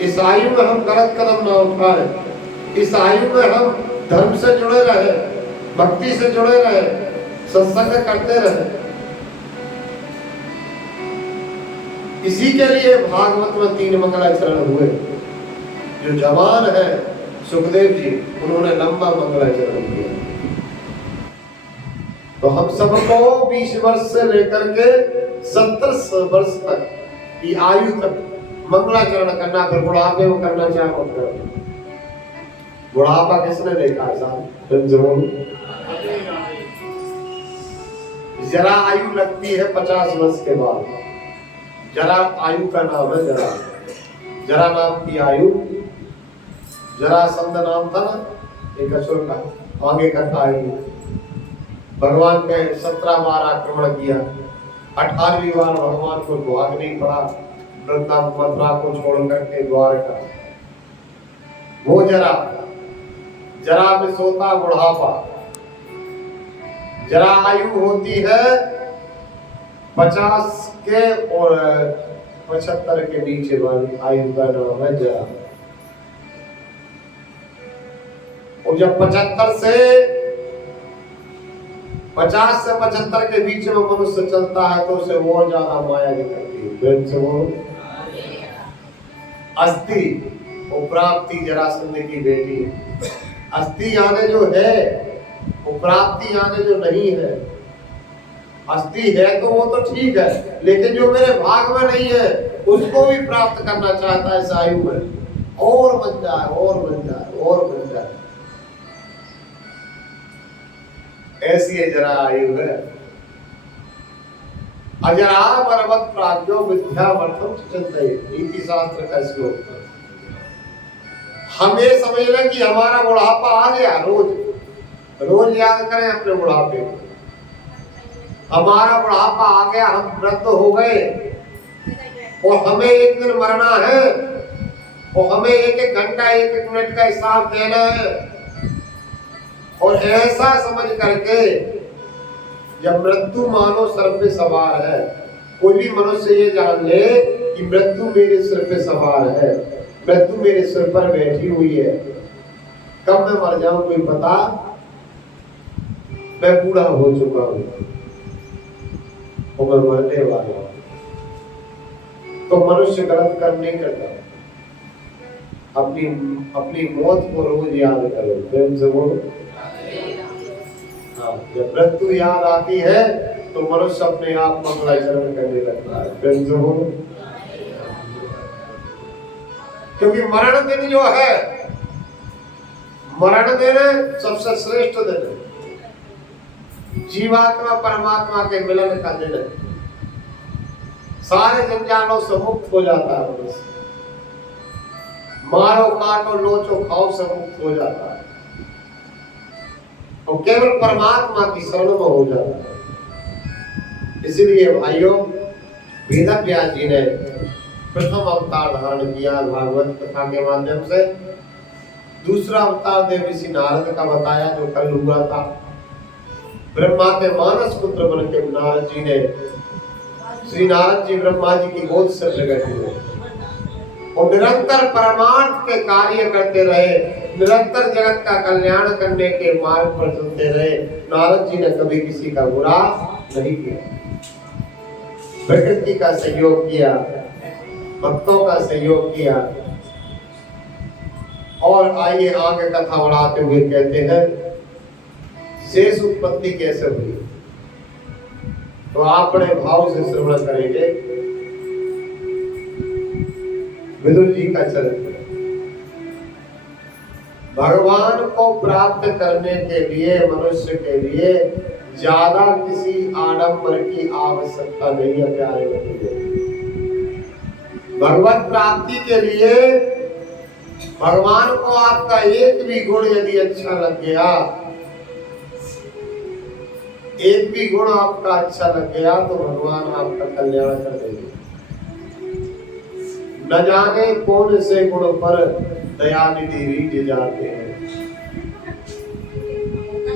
इस आयु में हम गलत कदम ना उठाए, इस आयु में हम धर्म से जुड़े रहे, भक्ति से जुड़े रहे, सत्संग करते रहे। इसी के लिए भागवत में 3 मंगलाचरण हुए। जो जवान है सुखदेव जी, उन्होंने लंबा मंगलाचरण किया। तो हम सबको 20 वर्ष से लेकर के 70 वर्ष तक की आयु तक मंगलाचरण करना, फिर बुढ़ापे में करना चाहे मत करो। बुढ़ापा किसने देखा है साहब? जरा आयु लगती है 50 वर्ष के बाद। जरा आयु का नाम है जरा। जरा नाम की आयु, जरासंध नाम था ना एक असुर का, आगे का आयु। भगवान पे 17 बार आक्रमण किया, 18वीं बार भगवान को भाग नहीं पड़ा, वृंदावन मथुरा को छोड़ करके द्वारका। वो जरा में सोता बुढ़ापा। जरा आयु होती है 50 के और 75 के बीच वाली आयु का नाम है जरा। और जब 50 से 75 के बीच में मनुष्य चलता है तो उसे और ज्यादा माया निकलती है। वो अस्थि, वो प्राप्ति जरासंध की बेटी। अस्थि यानी जो है, वो प्राप्ति यानी जो नहीं है। अस्थि है तो वो तो ठीक है, लेकिन जो मेरे भाग में नहीं है उसको भी प्राप्त करना चाहता है इस आयु में। और बन जाए, और बन जाए, और बन जाए। ऐसी है जरा आयु है। अजरा पर्वत प्राज्ञो विद्यावर्थम चिंतये, नीति शास्त्र का श्लोक। हम ये समझ लें कि हमारा बुढ़ापा आ गया, रोज याद करें अपने बुढ़ापे को। हमारा बुढ़ापा आ गया, हम वृद्ध हो गए और हमें एक दिन मरना है और हमें एक घंटा 1 मिनट का हिसाब देना है। और ऐसा समझ करके जब मृत्यु मानो सर पे सवार है, कोई भी मनुष्य ये जान ले कि मृत्यु मेरे सिर पे सवार है, मृत्यु मेरे सिर पर बैठी हुई है। कब मैं मर जाऊं कोई पता? मैं बूढ़ा हो चुका हूं और मैं मरने वाला हूं। तो मनुष्य गलत काम नहीं करता। अपनी मौत को रोज याद करो, प्रेम से बोलो। जब मृत्यु याद आती है तो मनुष्य अपने आप मंगलाचरण करने लगता है, प्रेम से बोलो। क्योंकि मरण दिन जो है, मरण दिन सबसे श्रेष्ठ दिन है। जीवात्मा परमात्मा के मिलन का दिन है। सारे जंजालों से मुक्त हो जाता है मनुष्य। मारो काटो लोचो खाओ से मुक्त हो जाता है और केवल परमात्मा की शरण में हो जाता है। इसलिए भाइयों, वेदव्यास जी ने प्रथम अवतार धारण किया भागवत कथा के माध्यम से। दूसरा अवतार देव ऋषि नारद का बताया जो कल हुआ था। ब्रह्मा के मानस पुत्र बन के नारद जी ने, श्री नारद जी ब्रह्मा जी की गोद से प्रकट हुए और निरंतर परमार्थ के कार्य करते रहे, निरंतर जगत का कल्याण करने के मार्ग पर चलते रहे। नारद जी ने कभी किसी का बुरा नहीं किया, प्रकृति का सहयोग किया, भक्तों का सहयोग किया। और आइए आगे कथा बढ़ाते हुए कहते हैं, शेष उत्पत्ति कैसे हुई? तो आप बड़े भाव से श्रवण करेंगे विदुर जी का चरित्र। भगवान को प्राप्त करने के लिए मनुष्य के लिए ज्यादा किसी आडंबर की आवश्यकता नहीं है प्यारे बच्चे। भगवत प्राप्ति के लिए भगवान को आपका एक भी गुण यदि अच्छा लग गया, एक भी गुण आपका अच्छा लग गया तो भगवान आपका कल्याण कर देंगे। न जाने कौन से गुण पर दयानिधि रीझ जाते हैं,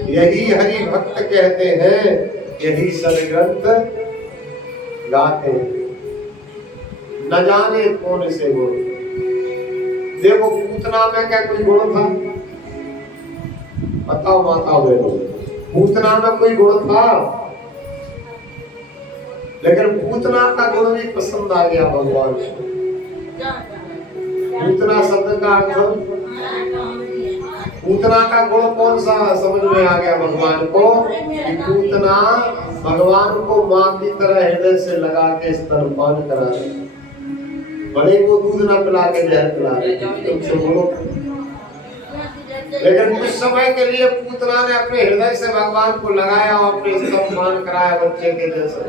यही हरि भक्त कहते हैं, यही सदग्रंथ गाते हैं। न जाने कौन से गुण। देखो पूतना में क्या कोई गुण था? बताओ माता बहनों, पूतना में कोई गुण था? लेकिन पूतना का गुण भी पसंद आ गया भगवान को। पूतना शब्द का अर्थ, पूतना का गुण कौन सा समझ में आ गया भगवान को? कि पूतना भगवान को माँ की तरह हृदय से लगा के स्तनपान करा रहे, भले वो दूध ना पिला के जहर पिला रहे, तुमसे बोलो। लेकिन कुछ समय के लिए पूतना ने अपने हृदय से भगवान को लगाया और अपने स्तनपान कराया बच्चे के जैसे,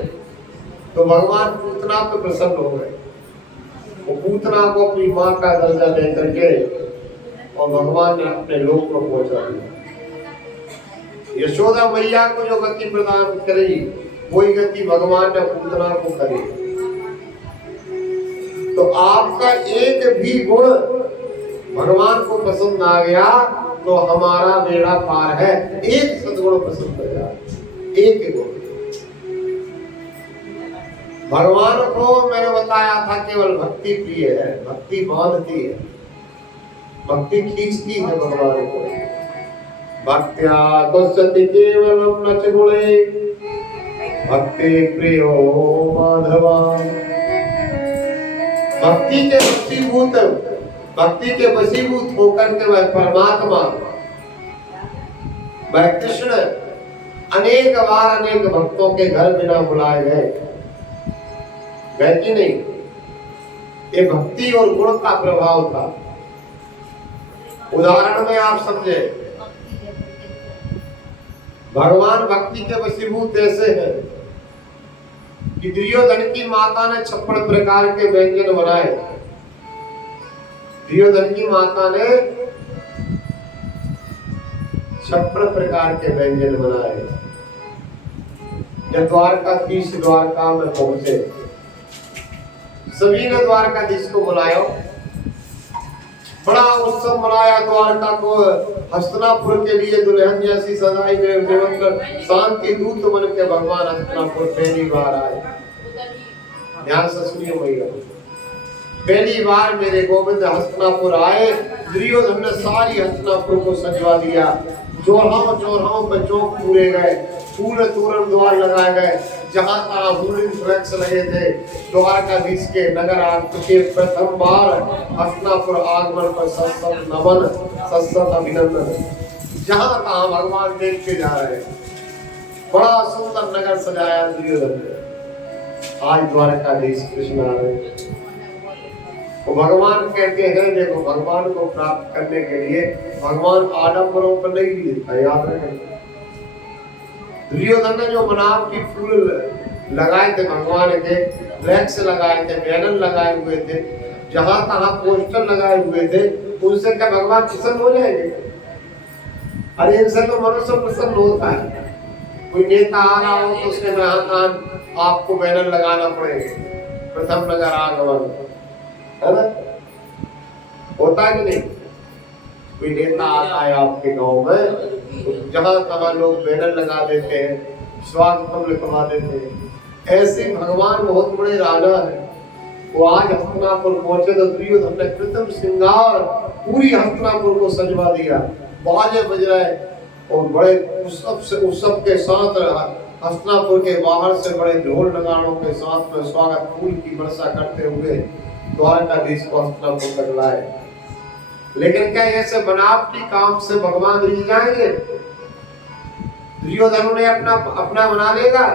तो भगवान पूतना पे प्रसन्न हो गए। वो पूतना को अपनी माँ का दर्जा दे करके और भगवान ने अपने लोक को पहुंचा दिया। यशोदा मैया को जो गति प्रदान करी, वही गति भगवान ने पूतना को करी। तो आपका एक भी गुण भगवान को पसंद आ गया तो हमारा बेड़ा पार है। एक सद्गुण पसंद आ जाए, एक गुण। भगवान को मैंने बताया था केवल भक्ति प्रिय है, भक्ति बांधती है, भक्ति खींचती है भगवान को। भक्त्या तुष्यति केवलम न च गुणे भक्ति प्रियो माधवा। भक्ति के वशीभूत, भक्ति के वशीभूत होकर के वह परमात्मा, वह कृष्ण अनेक बार अनेक भक्तों के घर बिना बुलाए गए कि नहीं? ये भक्ति और गुण का प्रभाव था। उदाहरण में आप समझे, भगवान भक्ति के वशीभूत ऐसे हैं कि दुर्योधन की माता ने 56 प्रकार के व्यंजन बनाए। दुर्योधन की माता ने 56 प्रकार के व्यंजन बनाए। जब द्वारकाधीश द्वारका में पहुंचे, सभी ने द्वारकाधीश को बुलाया, बड़ा उत्सव मनाया। द्वारका को हस्तिनापुर के लिए दुल्हन जैसी सजाई गई। शांति दूत बन के भगवान हस्तिनापुर पहली बार आए। ध्यान से सुनिए भैया, पहली बार मेरे गोविंद हस्तिनापुर आए। दुर्योधन ने सारी हस्तिनापुर को सजवा दिया। चौराहों चौराहों पे चौक पूरे गए, पूरे तोरण द्वार लगाए गए, जहां तहां होर्डिंग फ्लैक्स लगे थे। द्वारकाधीश के नगर आगमन के प्रथम बार हस्तिनापुर आगमन पर सत्सत नमन, सत्सत अभिनंदन। जहां तहां भगवान देख के जा रहे हैं। बड़ा सुंदर नगर सजाया दुर्योधन ने। आज द्वारकाधीश कृष्ण आ रहे। वो भगवान कहते हैं, देखो भगवान को प्राप्त करने के लिए भगवान आडंबरों पर नहीं लिखा, याद रखें। दुर्योधन ने जो बनावटी फूल लगाए थे भगवान के, फ्लैक्स लगाए थे, बैनर लगाए हुए थे, जहां तहां पोस्टर लगाए हुए थे, उनसे क्या भगवान प्रसन्न हो जाएंगे? अरे इनसे तो मनुष्य प्रसन्न होता है। कोई नेता आ रहा हो तो उसके जहां आपको बैनर लगाना पड़ेगा, प्रथम नगर आगमन, है ना? होता है कि नहीं? कोई नेता आता है आपके गांव में, तो जहां तहां लोग बैनर लगा देते हैं, स्वागतम लिखवा देते हैं। ऐसे भगवान बहुत बड़े राजा हैं। वो आज हस्तिनापुर पहुंचे तो दुर्योधन ने कृत्रिम श्रृंगार पूरी हस्तिनापुर को सजवा दिया। बाजे बज रहे और बड़े उत्सव के साथ हस्तिनापुर के बाहर से बड़े ढोल नगाड़ों के साथ में स्वागत फूल की वर्षा करते हुए द्वारकाधीश को हस्तिनापुर तक लाए। लेकिन क्या ऐसे बनावटी काम से भगवान रिझ जाएंगे? दुर्योधन ने अपना बना लेगा।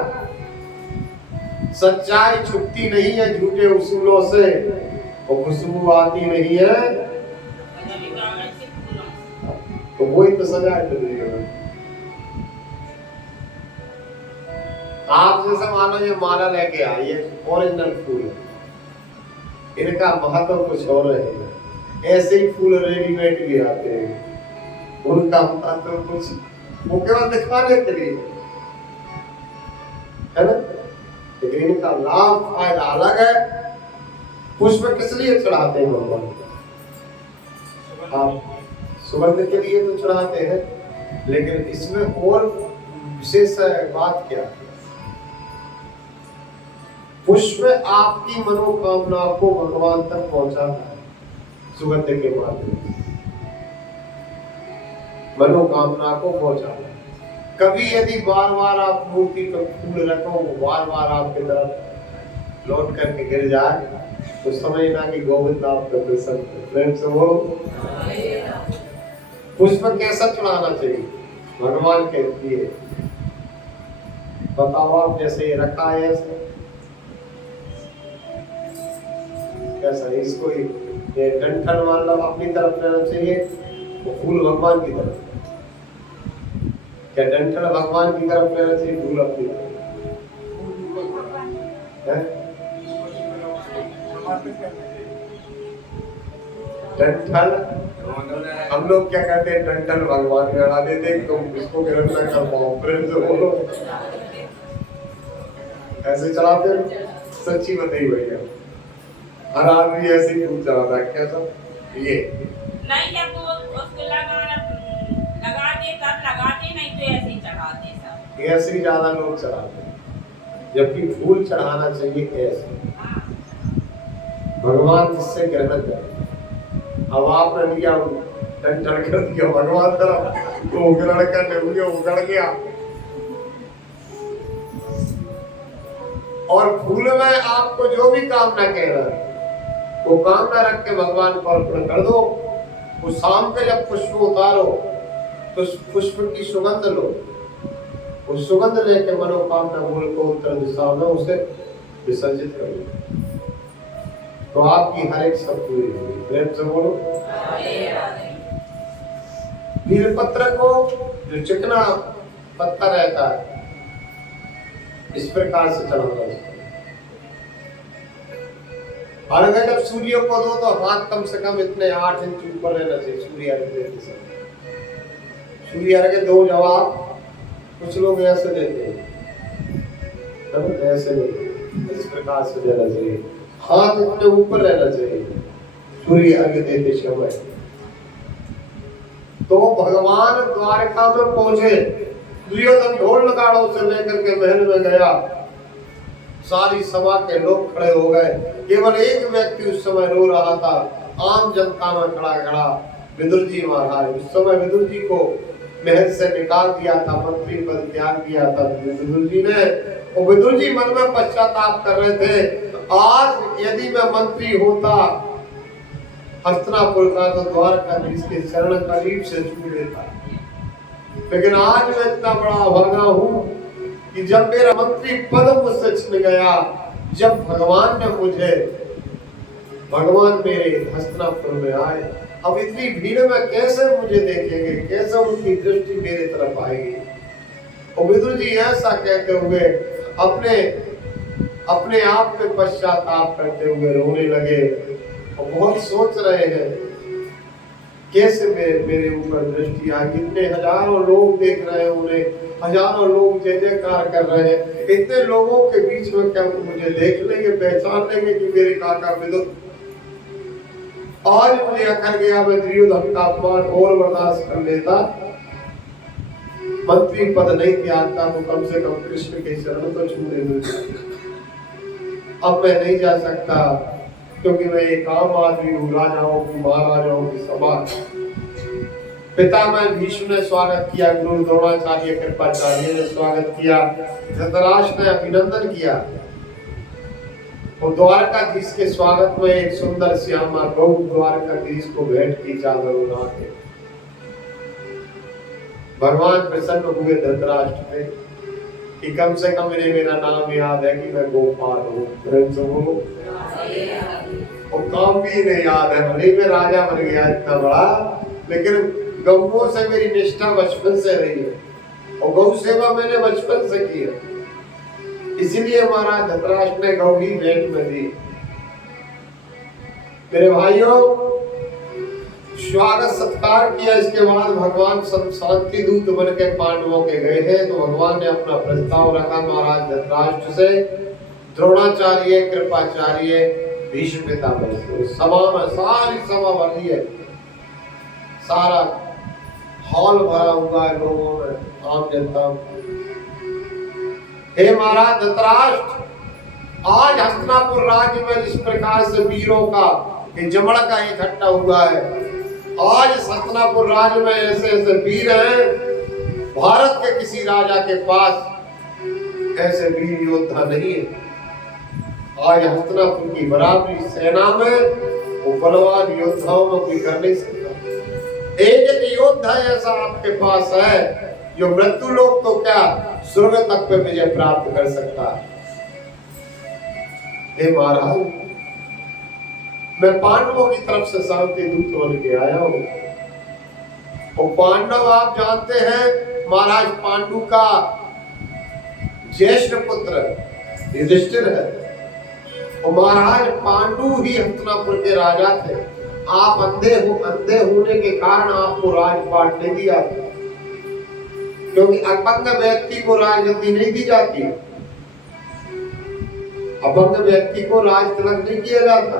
सच्चाई छुपती नहीं है झूठे उसूलों से, और खुशबू आती नहीं है, तो वही तो सजा है दुर्योधन। आप जैसे मानो ये माला लेके आइए, ओरिजिनल फूल है, इनका महत्व कुछ और है। ऐसे ही फूल रेडीमेड भी आते हैं, उनका महत्व कुछ वो केवल दिखाने के लिए है ना, लेकिन इनका लाभ फायदा अलग है। पुष्प किस लिए चढ़ाते हैं भगवान? आप सुगंध के लिए तो चढ़ाते हैं, लेकिन इसमें और विशेष बात क्या है? पुष्प आपकी मनोकामना को भगवान तक पहुंचाता है सुगंध के माध्यम से, मनोकामना को पहुंचाता है। कभी यदि बार बार आप मूर्ति पर फूल रखो, बार बार आपकी तरफ लौट करके गिर जाए, तो समझना कि गोविंद आपका प्रसन्न। प्रेम से बोलो। पुष्प कैसा चढ़ाना चाहिए भगवान के लिए? बताओ आप, जैसे ये रखा है ऐसे कैसा? इसको ये डंठल मतलब अपनी तरफ लेना चाहिए, वो फूल भगवान की तरफ। क्या डंठल भगवान की तरफ लेना चाहिए, फूल अपनी तरफ? डंठल हम लोग क्या करते हैं, डंठल भगवान में अड़ा देते हैं, तुम इसको गिरफ्त न कर पाओ। प्रेम से बोलो। ऐसे चलाते हैं? सच्ची बताइए भैया, हर आदमी ऐसे ही खूब चलाता है। कैसा? ये नहीं, जब वो उसको लगाते तब लगाते, नहीं तो ऐसे ही चढ़ाते सब। ऐसे ही ज्यादा लोग चढ़ाते हैं, जबकि फूल चढ़ाना चाहिए ऐसे भगवान जिससे ग्रहण करे। अब आपने लिया डंठल कर दिया भगवान तरफ, तो उगड़ कर उगड़ गया। और फूल में आपको जो भी कामना कह रहा है, वो कामना रख के भगवान को अर्पण कर दो। वो शाम के जब पुष्प उतारो तो पुष्प की सुगंध लो, वो सुगंध लेके मनोकामना मूल को उत्तर दिशा में उसे विसर्जित कर दो, तो आपकी हर एक सब पूरी होगी। प्रेम से बोलो। बेलपत्र को जो चिकना पत्ता रहता है, इस प्रकार से चढ़ाना है। और अगर जब सूर्य को दो तो हाथ कम से कम इतने 8 इंच ऊपर रहना चाहिए सूर्य अर्घ देते समय। सूर्य अर्घ दो जवाब कुछ लोग ऐसे देते हैं, ऐसे नहीं, इस प्रकार से देना चाहिए, हाथ इतने ऊपर रहना चाहिए सूर्य अर्घ देते समय। तो भगवान द्वारका में पहुंचे, दुर्योधन ढोल नगाड़ों से लेकर के महल में गया, सारी सभा के लोग खड़े हो गए, केवल एक व्यक्ति उस समय रो रहा था, आम जनता में खड़ा खड़ा विदुर जी महाराज। उस समय विदुर जी को महल से निकाल दिया था, मंत्री पद त्याग दिया था विदुर जी ने। और विदुर जी मन में पश्चाताप कर रहे थे, आज यदि मैं मंत्री होता हस्तिनापुर का, तो द्वारकाधीश के चरण करीब से छू लेता, लेकिन आज मैं इतना बड़ा अभागा हूँ कि जब मेरा मंत्री पद मुझसे छिन गया, जब भगवान मेरे हस्तिनापुर में आए, अब इतनी भीड़ में कैसे मुझे देखेंगे, कैसे उनकी दृष्टि मेरे तरफ आएगी। और विदुर जी ऐसा कहते हुए अपने आप पे पश्चाताप करते हुए रोने लगे और बहुत सोच रहे हैं कैसे मेरे ऊपर दृष्टि आ। इतने हजारों लोग देख रहे हैं उन्हें, हजारों लोग जय जयकार कर रहे हैं, इतने लोगों के बीच में क्या मुझे देख लेंगे, पहचान लेंगे कि मेरे काका विदुर। आज मुझे अखर गया, मैं दुर्योधन का अपमान और बर्दाश्त कर लेता, मंत्री पद नहीं त्यागता, तो कम से कम कृष्ण के चरण तो छू लेता। अब मैं नहीं जा सकता, क्योंकि मैं एक आम आदमी हूँ, राजाओं की महाराजाओं की सभा। पिता मैं भीष्म ने स्वागत किया, गुरु द्रोणाचार्य कृपाचार्य ने स्वागत किया, धृतराष्ट्र ने अभिनंदन किया, और द्वारकाधीश के स्वागत में एक सुंदर श्यामा गौ द्वारकाधीश को भेंट की चादर उड़ा के भगवान प्रसन्न हुए धृतराष्ट्र पे कि कम से कम इन्हें मेरा नाम याद है कि मैं गोपाल हूँ। प्रेम से बोलो। और काम भी नहीं याद है, भले मैं राजा बन गया इतना बड़ा, लेकिन गौओं से मेरी निष्ठा बचपन से रही है और गौ सेवा मैंने बचपन से की है, इसीलिए महाराज धृतराष्ट्र ने गौ ही भेंट में दी। मेरे भाइयों, स्वागत सत्कार किया, इसके बाद भगवान शांति दूत बन के पांडवों के गए हैं, तो भगवान ने अपना प्रस्ताव रखा महाराज धृतराष्ट्र से, द्रोणाचार्य कृपाचार्य भीष्म पितामह से। सभा में सारी सभा भरी है, सारा हॉल भरा हुआ है लोगों में, आम जनता। हे महाराज धृतराष्ट्र, आज हस्तिनापुर राज्य में जिस प्रकार से वीरों का जमड़ का इकट्ठा हुआ है, आज हस्तिनापुर राज्य में ऐसे ऐसे वीर हैं, भारत के किसी राजा के पास ऐसे वीर योद्धा नहीं है। आज हस्तिनापुर की बराबरी सेना में वो बलवान योद्धाओं में कोई कर नहीं सकता। एक योद्धा ऐसा आपके पास है जो मृत्यु लोक तो क्या स्वर्ग तक पे विजय प्राप्त कर सकता है। हे महाराज, मैं पांडवों की तरफ से शांति दूत बन के आया हूं। और पांडव आप जानते हैं, महाराज पांडु का ज्येष्ठ पुत्र युधिष्ठिर है। और महाराज पांडु ही हस्तिनापुर के राजा थे। आप अंधे होने के कारण आपको राजपाट नहीं दिया, क्योंकि अपंग व्यक्ति को राजगद्दी नहीं दी जाती। अपंग व्यक्ति को राज तिलक नहीं किया जाता।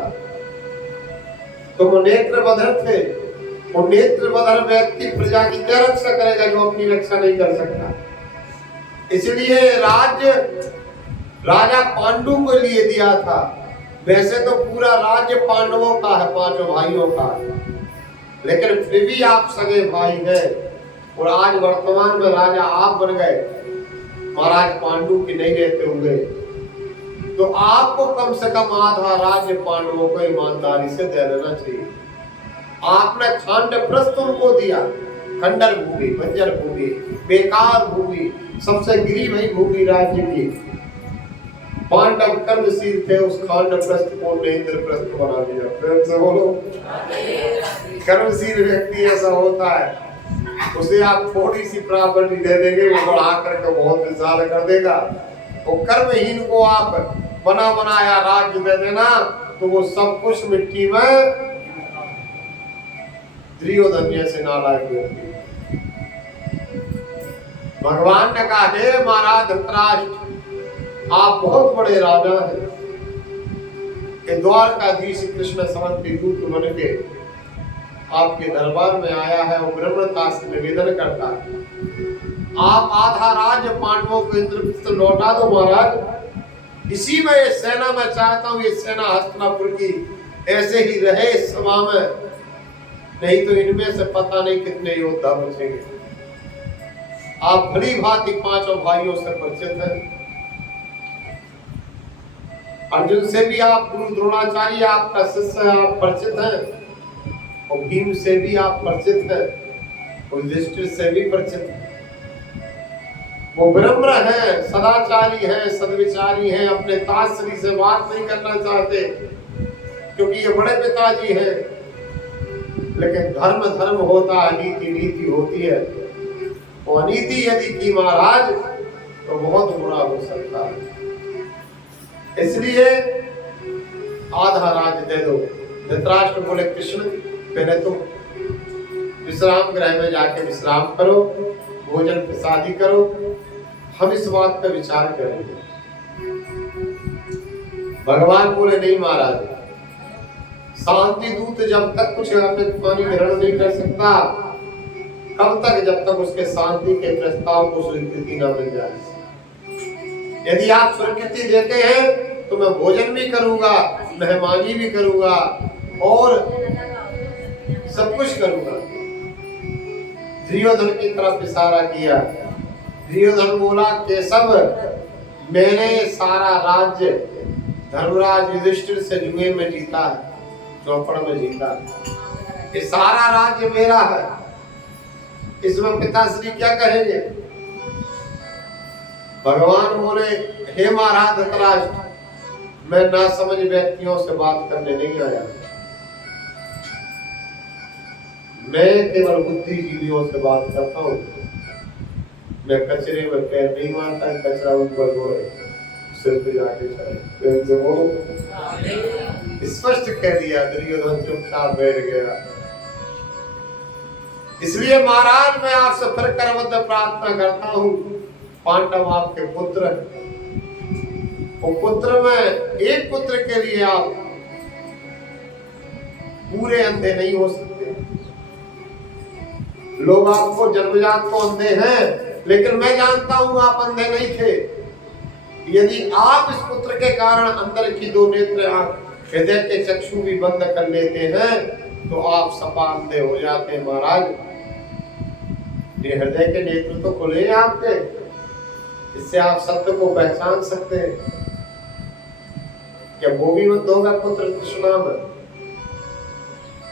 तो वो नेत्र बधिर थे। वो नेत्र बधिर व्यक्ति प्रजा की क्या रक्षा करेगा जो अपनी रक्षा नहीं कर सकता। इसलिए राजा पांडु को लिए दिया था। वैसे तो पूरा राज्य पांडवों का है, पांचों भाइयों का, लेकिन फिर भी आप सगे भाई हैं। और आज वर्तमान में राजा आप बन गए, महाराज पांडु की नहीं रहते हुए, तो आपको कम से कम आधा राज्य पांडवों को ईमानदारी से दे देना चाहिए। आपने खांड प्रस्थ उनको दिया, खंडर भूमि, बंजर भूमि, बेकार भूमि, सबसे गिरी हुई भूमि राज्य की। पांडव कर्मशील थे, उस खांड प्रस्थ को इंद्रप्रस्थ बना दिया। फिर से बोलो, कर्मशील व्यक्ति ऐसा होता है, उसे आप थोड़ी सी प्रॉपर्टी दे देंगे, वो बढ़ा करके बहुत विशाल कर देगा। और कर्महीन को आप बना बनाया राज्य दे देना, तो वो सब कुछ मिट्टी में दुर्योधन से नालायक व्यक्ति। भगवान ने कहा, हे महाराज धृतराष्ट्र, आप बहुत बड़े राजा हैं। कि द्वारकाधीश कृष्ण समंती दूत बन के आपके दरबार में आया है और विनम्रता से निवेदन करता है, आप आधा राज्य पांडवों को इंद्रप्रस्थ लौटा दो महाराज। इसी में ये सेना मैं चाहता हूँ, ये सेना हस्तिनापुर की ऐसे ही रहे इस सभा में, नहीं तो इनमें से पता नहीं कितने योद्धा बचेंगे। आप भली भांति पांचों भाइयों से परिचित हैं। अर्जुन से भी आप गुरु द्रोणाचार्य आपका शिष्य है, आप परिचित हैं। और भीम से भी आप परिचित हैं, और युधिष्ठिर से भी परिचित हैं। वो विनम्र हैं, सदाचारी हैं, सद्विचारी हैं, अपने ताश्री से बात नहीं करना चाहते, क्योंकि ये बड़े पिताजी हैं। लेकिन धर्म धर्म होता है, नीति नीति होती है। और अनीति यदि की महाराज तो बहुत बुरा हो सकता है। इसलिए आधा राज्य दे दो। धृतराष्ट्र बोले, कृष्ण पहले तो विश्राम गृह में जाके विश्राम करो, भोजन प्रसादी करो, हम इस बात पे विचार करेंगे। भगवान बोले, नहीं महाराज, शांति दूत जब तक कुछ अमृत पानी ग्रहण नहीं कर सकता, कब तक, जब तक उसके शांति के प्रस्ताव को स्वीकृति न मिल जाए। यदि आप स्वीकृति देते हैं तो मैं भोजन भी करूंगा, मेहमानी भी करूंगा और सब कुछ करूंगा। दुर्योधन की तरफ इशारा किया। दुर्योधन बोला, केशव, मैंने सारा राज्य धर्मराज युधिष्ठिर से जुए में जीता है, चौपड़ में जीता है। ये सारा राज्य मेरा है, इसमें पिताश्री क्या कहेंगे? भगवान बोले, हे महाराज धृतराष्ट्र, मैं नासमझ व्यक्तियों से बात करने नहीं आया, मैं केवल बुद्धिजीवियों से बात करता हूँ। मैं कचरे में पैर नहीं मारता, कचरा ऊपर गोड़े सिर पे जाके चले। वो स्पष्ट कह दिया। दुर्योधन चुपचाप बैठ गया। इसलिए महाराज, मैं आपसे फिर करबद्ध प्रार्थना करता हूँ, पांडव आपके पुत्र हैं। और पुत्र में एक पुत्र के लिए आप पूरे अंधे नहीं हो सकते। लोग आपको जन्मजात को अंधे हैं, लेकिन मैं जानता हूं आप अंधे नहीं थे। यदि आप इस पुत्र के कारण अंदर की दो नेत्र हृदय के चक्षु भी बंद कर लेते हैं तो आप सपांधे हो जाते हैं महाराज। ये हृदय के नेत्र तो खुले हैं आपके, इससे आप सत्य को पहचान सकते हैं। क्या वो भी बंद होगा पुत्र तृष्णा में?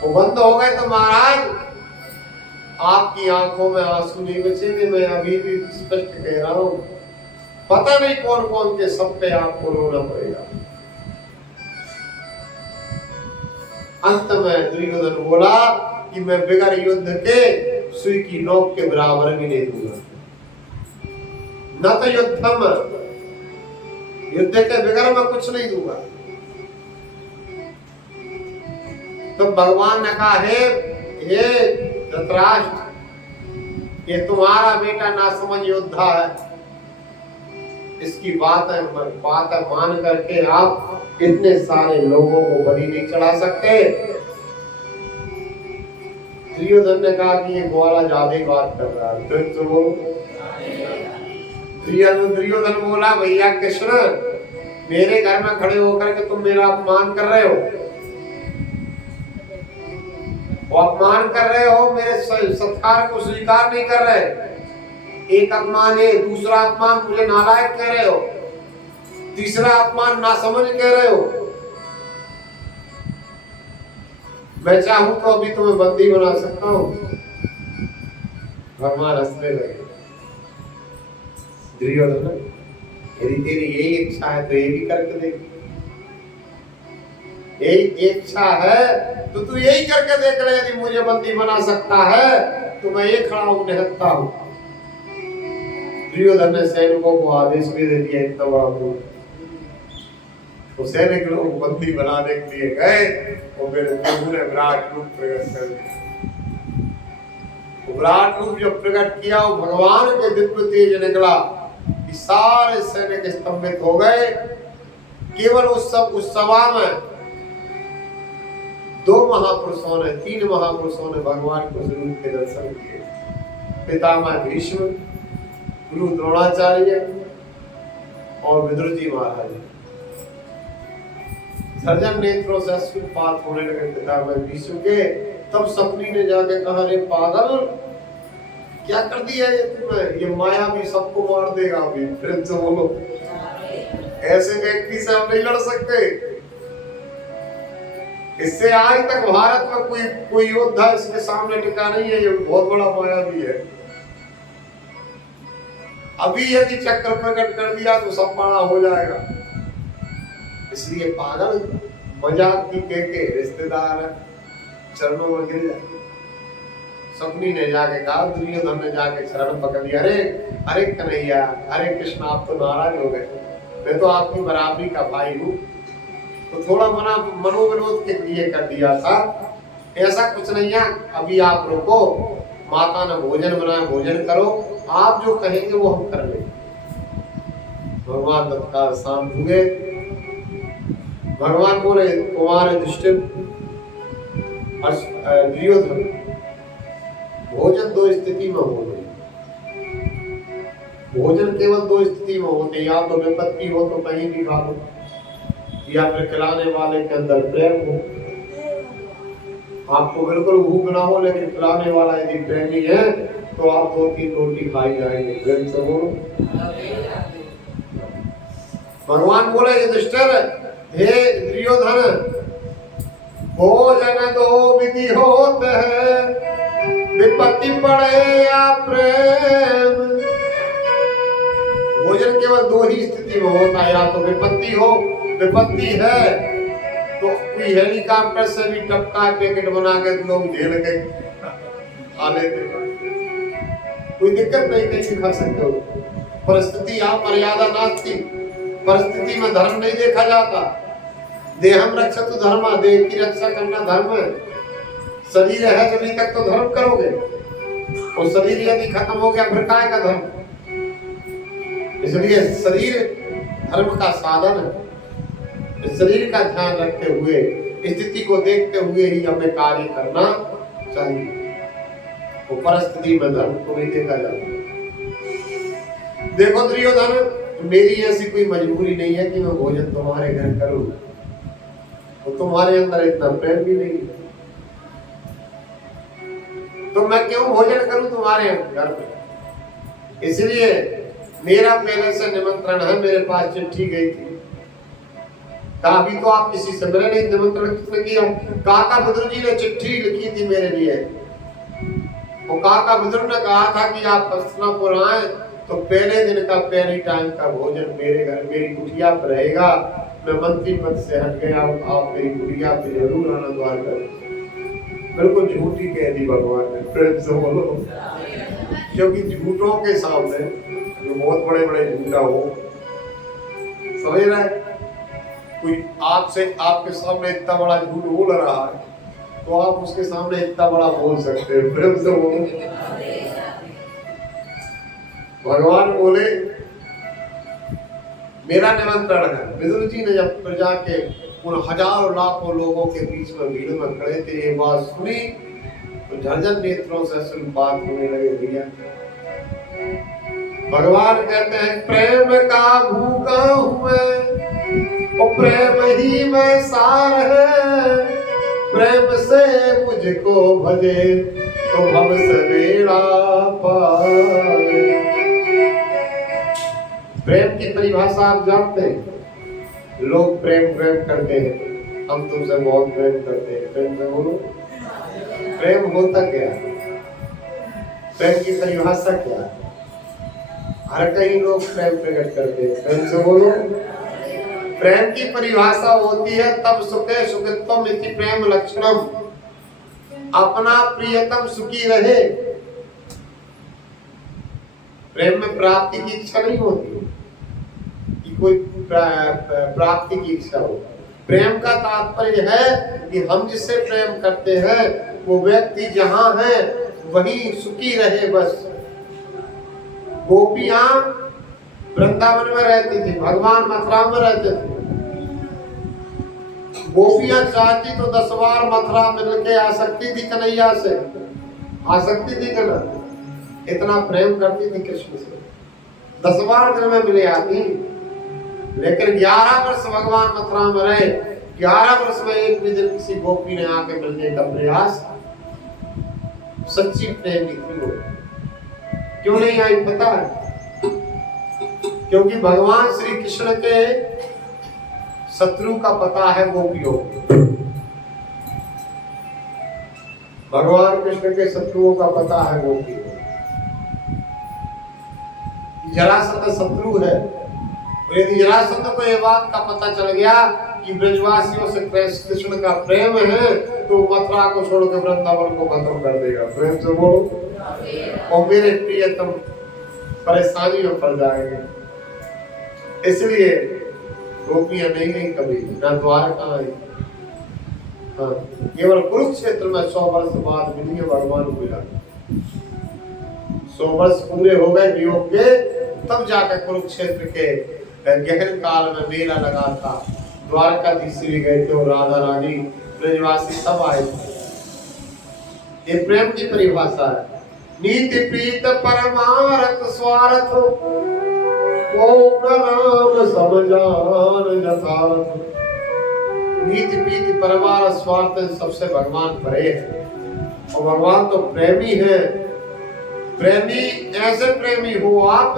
वो बंद हो गए तो महाराज आपकी आंखों में आंसू नहीं बचेंगे। मैं अभी भी स्पष्ट कह रहा हूं, पता नहीं कौन कौन के सब पे आपको रोना पड़ेगा। अंत में दुर्योधन बोला कि मैं बिगर युद्ध के सुई की नोक के बराबर भी नहीं दूंगा। न तो युद्धम, युद्ध के बिगर मैं कुछ नहीं दूंगा। तो भगवान ने कहा, हे धृतराष्ट्र, ये तुम्हारा बेटा नासमझ योद्धा है, इसकी बात मान करके आप इतने सारे लोगों को बलि नहीं चढ़ा सकते। दुर्योधन ने कहा कि ये ग्वाला ज्यादा ही बात कर रहा है। फिर तो दुर्योधन बोला, भैया कृष्ण, मेरे घर में खड़े होकर के तुम मेरा अपमान कर रहे हो, वो अपमान कर रहे हो, मेरे सत्कार को स्वीकार नहीं कर रहे। एक अपमान है, दूसरा अपमान मुझे नालायक कह रहे हो, तीसरा अपमान नासमझ कह रहे हो। मैं चाहूं तो अभी तुम्हें बंदी बना सकता हूं। भगवान हंसने लगे। दुर्योधन, यदि तेरी यही इच्छा है तो ये भी करके देख। यही इच्छा है तो तू यही करके देख ले। यदि मुझे बंदी बना सकता है तो मैं ये खड़ा हूं, निहत्था हूं। दुर्योधन ने सैनिकों को आदेश भी दे दिया, इतना बड़ा बोल। तो सैनिक लोग बंदी बनाने के लिए गए और मेरे प्रभु ने विराट रूप प्रकट कर दिया। विराट रूप जो प्रकट किया वो भगवान के दिव्य तेज निकला कि सारे सैनिक स्तंभित हो गए। केवल उस सभा में तीन महापुरुषों ने भगवान को जरूर के दर्शन किए। पितामह भीष्म, गुरु द्रोणाचार्य और विदुर जी महाराज। सर्जन नेत्रों से अश्रुपात होने लगे पितामह भीष्म के। तब सपनी ने जाके कहा, अरे पागल, क्या कर दिया ये तुमने? ये माया भी सबको मार देगा अभी। फिर से बोलो, ऐसे व्यक्ति से हम नहीं लड़ सकते। इससे आज तक भारत में कोई योद्धा इसके सामने टिका नहीं है। ये बहुत बड़ा माया भी है। अभी यदि चक्र प्रकट कर दिया तो सब बड़ा हो जाएगा। इसलिए पागल, मजाक की के रिश्तेदार चरणों में गिर जाए। सपनी ने जाके कहा, दुर्योधन ने जाके चरण पकड़ लिया, अरे कन्हैया, अरे कृष्ण, आप तो नाराज हो गए। मैं तो आपकी बराबरी का भाई हूँ, तो थोड़ा मनोविरोध के लिए कर दिया था। ऐसा कुछ नहीं है, अभी आप रुको, माता ने भोजन बनाया, भोजन करो, आप जो कहेंगे वो हम कर लेंगे। भगवान तत्काल शांत हुए। भगवान बोले, कुमार युधिष्ठिर, दुर्योधन, भोजन दो स्थिति में हो गई। भोजन केवल दो स्थिति में होते, या तो विपत्ति हो तो कहीं भी खा लो, या फिर खिलाने वाले के अंदर प्रेम हो। आपको बिल्कुल भूख ना हो लेकिन खिलाने वाला यदि प्रेमी है तो आप 2-3 रोटी खाई जाएंगे। प्रेम से बोलो। भगवान बोले, युधिष्ठिर, हे दुर्योधन, भोजन दो विधि होते हैं, विपत्ति पड़े या प्रेम। भोजन केवल दो ही स्थिति में होता है, या तो विपत्ति हो, विपत्ति है तो कोई हेलीकॉप्टर से भी टपका पैकेट बना के लोग झेल के खा लेते, कोई दिक्कत नहीं, कैसे खा सकते हो। परिस्थिति यहाँ मर्यादा नास्ति। परिस्थिति में धर्म नहीं देखा जाता। देहम रक्षतु धर्म, देह की रक्षा करना धर्म है। शरीर है जब तक तो धर्म करोगे, और शरीर यदि खत्म हो गया फिर काय का धर्म। इसलिए शरीर धर्म का साधन है। शरीर का ध्यान रखते हुए, स्थिति को देखते हुए ही हमें कार्य करना चाहिए। वो परिस्थिति में धर्म को नहीं देखा जाता। देखो दुर्योधन, मेरी ऐसी कोई मजबूरी नहीं है कि मैं भोजन तुम्हारे घर करूं, तो तुम्हारे अंदर इतना प्रेम भी नहीं है, तो मैं क्यों भोजन करूं तुम्हारे घर में। इसलिए मेरा पहले से निमंत्रण है, मेरे पास चिट्ठी गई थी, कहा अभी तो आप किसी से मिले नहीं, निमंत्रण किसने किया? काका बुजुर्ग जी ने चिट्ठी लिखी थी मेरे लिए। वो काका बुजुर्ग ने कहा था कि आप हस्तिनापुर आए तो पहले दिन का पहली टाइम का भोजन मेरे घर मेरी कुटिया पर रहेगा। मैं मंत्री पद से हट गया, आप मेरी कुटिया पे जरूर आना द्वारका। बिल्कुल झूठी कह दी भगवान ने, प्रेम से बोलो, क्योंकि झूठों के सामने जो बहुत बड़े बड़े झूठा हो, समझ रहे हैं? कोई आपसे आपके सामने इतना बड़ा झूठ बोल रहा है तो आप उसके सामने इतना बड़ा बोल सकते हैं, प्रेम से बोलो। भगवान बोले मेरा निमंत्रण है। विदुर जी ने जब प्रजा के उन हजारों लाखों लोगों के बीच में भीड़ में खड़े थे ये बात सुनी तो झरझर नेत्रों से बात होने लगे। भैया भगवान कहते हैं प्रेम का भूखा हुए और प्रेम ही में सार है, प्रेम से मुझको भजे तो भव सवेरा पाए। प्रेम की परिभाषा आप जानते हैं? लोग प्रेम प्रेम करते हैं, हम तुमसे बहुत प्रेम करते हैं, प्रेम से बोलो। प्रेम होता क्या है? प्रेम की परिभाषा क्या है? हर कहीं लोग प्रेम प्रकट करते हैं, प्रेम से बोलो। प्रेम की परिभाषा होती है तब सुखे सुखित्वम इति प्रेम लक्षणम, अपना प्रियतम सुखी रहे। प्रेम में प्राप्ति की इच्छा नहीं होती कि कोई प्राप्ति की इच्छा हो। प्रेम का तात्पर्य है कि हम जिससे प्रेम करते हैं वो व्यक्ति जहां है वहीं सुखी रहे बस। गोपियां वृंदावन में रहती थी, भगवान मथुरा में रहते थे। गोपियां चाहती तो 10 बार मथुरा मिलके आ सकती थी कन्हैया से, आ सकती थी कि ना? इतना प्रेम करती थी कृष्ण से, 10 बार दिन में मिले आती। लेकिन 11 वर्ष भगवान मथुरा में रहे, 11 वर्ष में एक भी दिन किसी गोपी ने आके मिलने का प्रयास, सच्ची प्रेमी थी वो। क्यों नहीं आई पता है? क्योंकि भगवान श्री कृष्ण के शत्रु का पता है गोपियों को। भगवान कृष्ण के शत्रुओं का पता है गोपियों को। जरासंध शत्रु है, यदि जरासंध को ये बात का पता चल गया कि ब्रजवासियों से कृष्ण का प्रेम है तो मथुरा को छोड़ के वृंदावन को खत्म कर देगा। प्रेम से बोलो। और मेरे प्रियतम परेशानी में पड़ जाएंगे। इसलिए गोपियां नहीं गई कभी, ना द्वारका आई। हाँ, केवल कुरुक्षेत्र में 100 वर्ष बाद मिली भगवान को मिला। 100 वर्ष पूरे हो गए वियोग के, तब जाकर कुरुक्षेत्र के गहन काल में मेला लगा था। द्वारकाधीश भी गए थे और राधा रानी ब्रजवासी सब आए थे। ये प्रेम की परिभाषा है। नीति प्रीत परमारथ स्वार्थ नाम समझान यथार्थ। नीति प्रीति परमारथ स्वार्थ सबसे भगवान परे है और भगवान तो प्रेमी है। प्रेमी ऐसे प्रेमी हो आप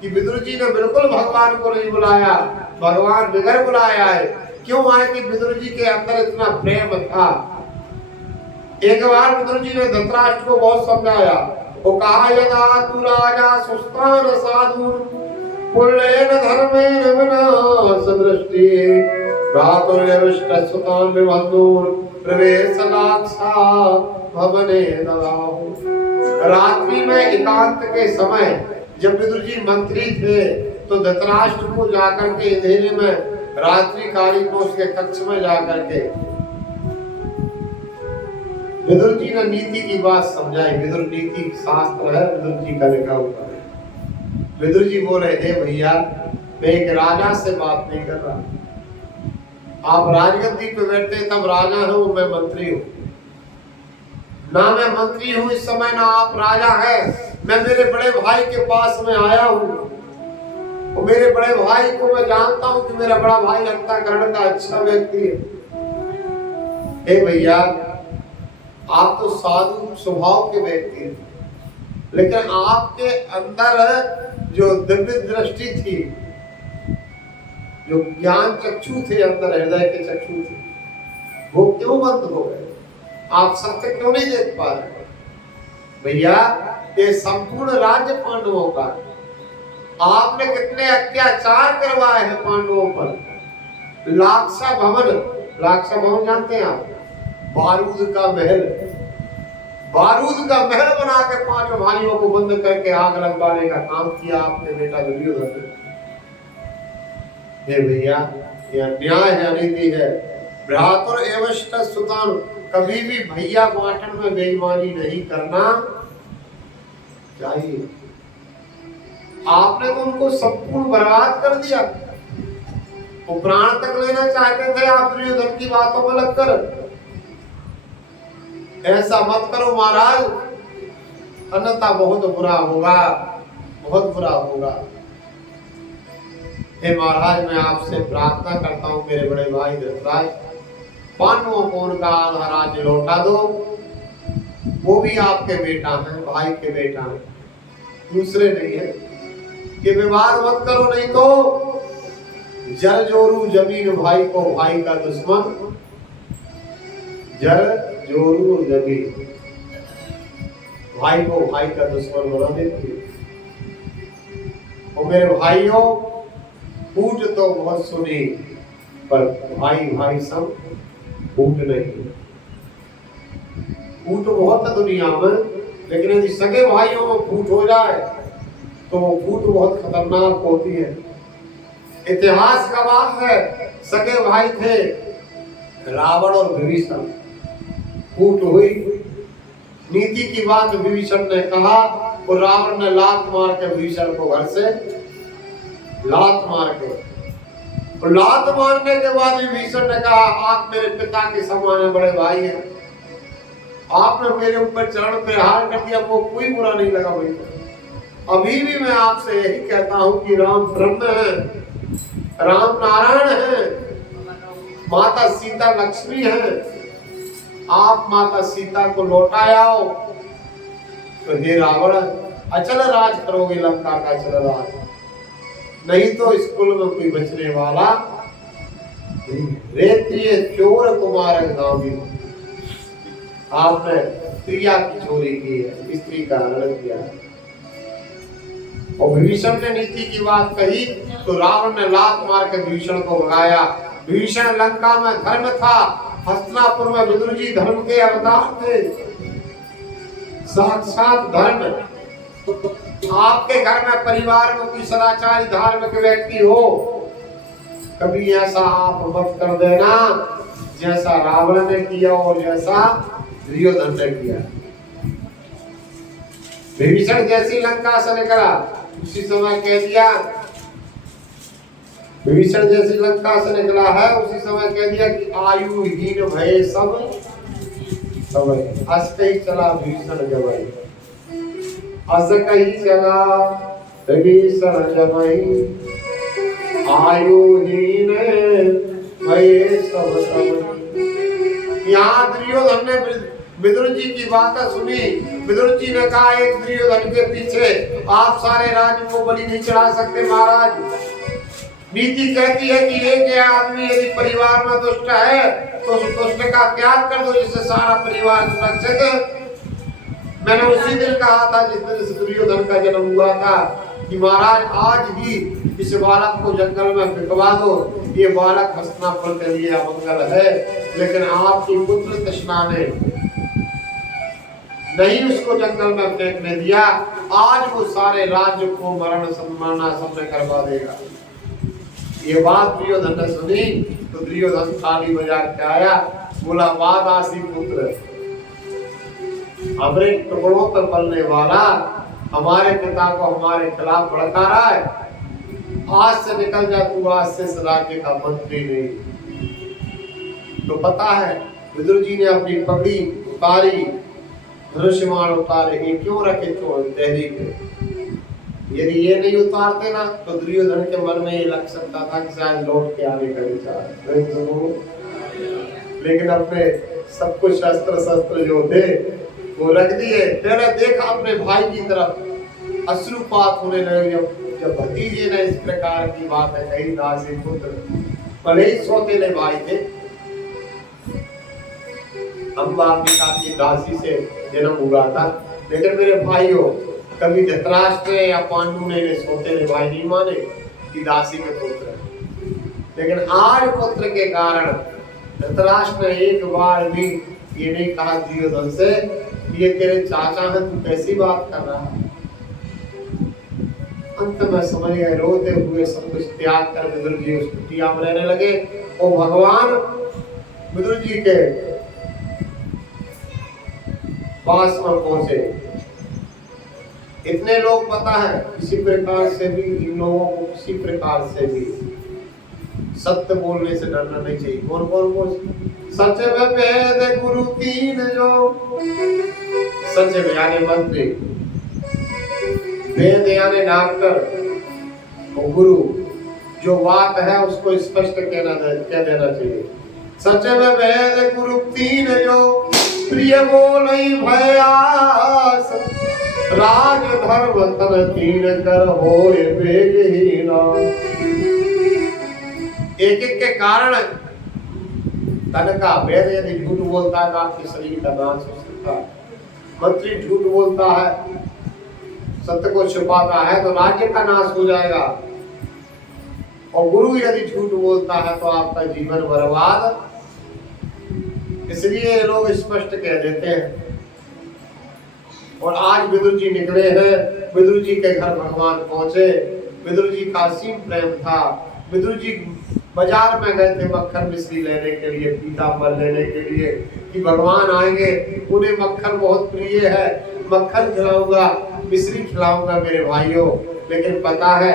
कि विदुर जी ने बिल्कुल भगवान को नहीं बुलाया, भगवान बगैर बुलाया है। क्यों आए? कि विदुर जी के अंदर इतना प्रेम था। एक बार विदुर जी ने धृतराष्ट्र को बहुत समझाया। वो कहा यदा तू राजा सुस्तान साधु पुल्लेन धर्मेण विनाश दृष्टि भ्रातुर्यविष्ट सुतान विबंधुर प्रवेश लाक्षा भवने ददाहु। रात्रि में एकांत के समय जब विदुर जी मंत्री थे तो धृतराष्ट्र को जाकर के अंधेरे में रात्रि कालीन में उसके कक्ष में जाकर के विदुर जी ने नीति की बात समझाई। विदुर नीति शास्त्र है, विदुर जी का लिखा हुआ है। विदुर जी बोले हे भैया, मैं एक राजा से बात नहीं कर रहा। आप राजगद्दी पे बैठते तब राजा हूं, मैं मंत्री हूं। ना मैं मंत्री हूं इस समय, ना आप राजा है। मैं मेरे बड़े भाई के पास में आया हूं। और मेरे बड़े भाई को मैं जानता हूं कि मेरा बड़ा भाई अंतःकरण का अच्छा व्यक्ति है। हे भैया, आप तो साधु स्वभाव के व्यक्ति हैं, लेकिन आपके अंदर जो दिव्य दृष्टि थी, जो ज्ञान चक्षु थे, अंदर हृदय के चक्षु थे, वो क्यों बंद हो गए? आप सत्य क्यों नहीं देख पा रहे? भैया, ये संपूर्ण राज्य पांडवों का, आपने कितने अत्याचार करवाए हैं पांडवों पर। लाक्षा भवन जानते हैं आप? बारूद का महल बना के 5 भाइयों को बंद करके आग लगवाने का काम किया आपने बेटा दुर्योधन। हे भैया, यह अन्याय है, अनीति है। भ्रातुर एवष्ट सुतान, कभी भी भैया बांटन में बेईमानी नहीं करना चाहिए। आपने तो उनको संपूर्ण बर्बाद कर दिया। वो प्राण तक लेना चाहते थे आप दुर्योधन की बातों में लगकर। ऐसा मत करो महाराज, अन्यथा बहुत बुरा होगा, बहुत बुरा होगा। हे महाराज, मैं आपसे प्रार्थना करता हूँ, मेरे बड़े भाई धृतराज, पांडवों को उनका आधा राज्य लौटा दो। वो भी आपके बेटा हैं, भाई के बेटा हैं, दूसरे नहीं है। ये विवाद मत करो, नहीं तो जर जोरू जमीन भाई को भाई का दुश्मन, जर जोरू जमीन भाई को भाई का दुश्मन बना देती है। और मेरे भाइयों, फूट तो बहुत सुनी, पर भाई भाई सब फूट नहीं। फूट बहुत है दुनिया में, लेकिन यदि सगे भाइयों में फूट हो जाए तो वो फूट बहुत खतरनाक होती है। इतिहास का बात है, सगे भाई थे रावण और विभीषण, फूट हुई। नीति की बात विभीषण ने कहा और रावण ने लात मार के विभीषण को घर से लात मार के, और लात मारने के बाद विभीषण ने कहा, आप मेरे पिता के समान है, बड़े भाई हैं, आपने मेरे ऊपर चरण प्रहार कर दिया, वो कोई बुरा नहीं लगा मुझे। अभी भी मैं आपसे यही कहता हूं कि राम ब्रह्म है, राम नारायण है, माता सीता लक्ष्मी है। आप माता सीता को लौटाए आओ तो हे रावण, अचल राज करोगे, लंका का अचल राज, नहीं तो इस कुल में कोई बचने वाला नहीं। रेत्रिय चोर कुमार गांवी, आपने प्रिया की चोरी की है, स्त्री का हरण किया है। और विभीषण ने नीति की बात कही तो रावण ने लात मार के विभीषण को भगाया। विभीषण लंका में धर्म था, हस्तिनापुर में विदुर जी धर्म के अवतार थे, साक्षात धर्म। आपके घर में परिवार में कोई सदाचारी धार्मिक व्यक्ति हो, कभी ऐसा आप मत कर देना जैसा रावण ने किया और जैसा दुर्योधन ने किया। विभीषण जैसी लंका से निकला उसी समय कह दिया, विभीषण जैसी लंका से निकला है उसी समय कह दिया कि आयुहीन भय सब अस कहीं चला विभीषण जबई, अस कहीं चला विभीषण जबई, आयुहीन भय सब। यहाँ दुर्योधन ने विदुर जी की बातें सुनी। विदुर जी ने कहा, एक दुर्योधन के पीछे आप सारे राज्य को बलि नहीं चढ़ा सकते महाराज। नीति कहती है कि एक आदमी यदि परिवार में दुष्ट है तो उस दुष्ट का त्याग कर दो, जिससे सारा परिवार सुरक्षित। मैंने उसी दिन कहा था जिस दिन दुर्योधन का जन्म हुआ था कि महाराज आज ही इस बालक को जंगल में फेंकवा दो, ये बालक हस्तिनापुर के लिए अमंगल है। लेकिन आपकी पुत्र तृष्णा ने नहीं उसको जंगल में फेंकने दिया। आज वो सारे राज्य को मरण सम्मानासन में करवा देगा। ये बात दुर्योधन ने सुनी तो दुर्योधन थाली बजा के आया, बोला, वादासी पुत्र, अपने टुकड़ों पर पलने वाला हमारे पिता को हमारे खिलाफ भड़का रहा है, आज से निकल जा तू, आज से इस राज्य का मंत्री नहीं। तो पता है विदुर जी ने अपनी पगड़ी उतारी, धनुष्यमान उतारे, ये क्यों रखे चोर दहली पे, यदि ये नहीं उतारते ना तो दुर्योधन के मन में ये लग सकता था कि शायद लौट के आने का विचार, लेकिन अपने सब कुछ शस्त्र जो थे वो रख दिए। पहले देखा अपने भाई की तरफ, अश्रुपात होने लगे जब भतीजे ने इस प्रकार की बात है कही। दासी पुत्र भले ही सौतेले भाई थे, अंबालिका की दासी से जन्म हुआ था, लेकिन मेरे भाइयों कभी धृतराष्ट्र या पांडु ने सौतेले भाई नहीं माने कि दासी के पुत्र। लेकिन आज पुत्र के कारण धृतराष्ट्र ने एक बार भी ये नहीं कहा दुर्योधन से ये तेरे चाचा है, तू कैसी बात कर रहा है। अंत में समझ गए, रोते हुए सब कुछ त्याग कर विदुर जी उस कुटिया में रहने लगे। और भगवान विदुर जी के पास में पहुंचे। इतने लोग पता है किसी प्रकार से भी इन लोगों को किसी प्रकार से भी सत्य बोलने से डरना नहीं चाहिए। कौन कौन बोल सच में वेद गुरु तीन जो सच में यानी मंत्री, वेद यानी डॉक्टर और गुरु जो बात है उसको स्पष्ट कह देना चाहिए। सच में वेद गुरु तीन जो प्रिय बोलई भयास राज धर्म तन तीन कर होए बेगहीना। एक एक के कारण तन का वेद यदि झूठ बोलता है तो आपके शरीर का नाश हो सकता है। मंत्री झूठ बोलता है, सत्य को छिपाता है तो राज्य का नाश हो जाएगा। और गुरु यदि झूठ बोलता है तो आपका जीवन बर्बाद। इसलिए लोग स्पष्ट कह देते हैं। और आज विदुर जी निकले हैं, विदुर जी के घर भगवान पहुंचे। विदुर जी का असीम प्रेम था। विदुर जी बाजार में गए थे मक्खन मिश्री लेने के लिए, पीताम्बर लेने के लिए कि भगवान आएंगे, उन्हें मक्खन बहुत प्रिय है, मक्खन खिलाऊंगा, मिश्री खिलाऊंगा मेरे भाइयों। लेकिन पता है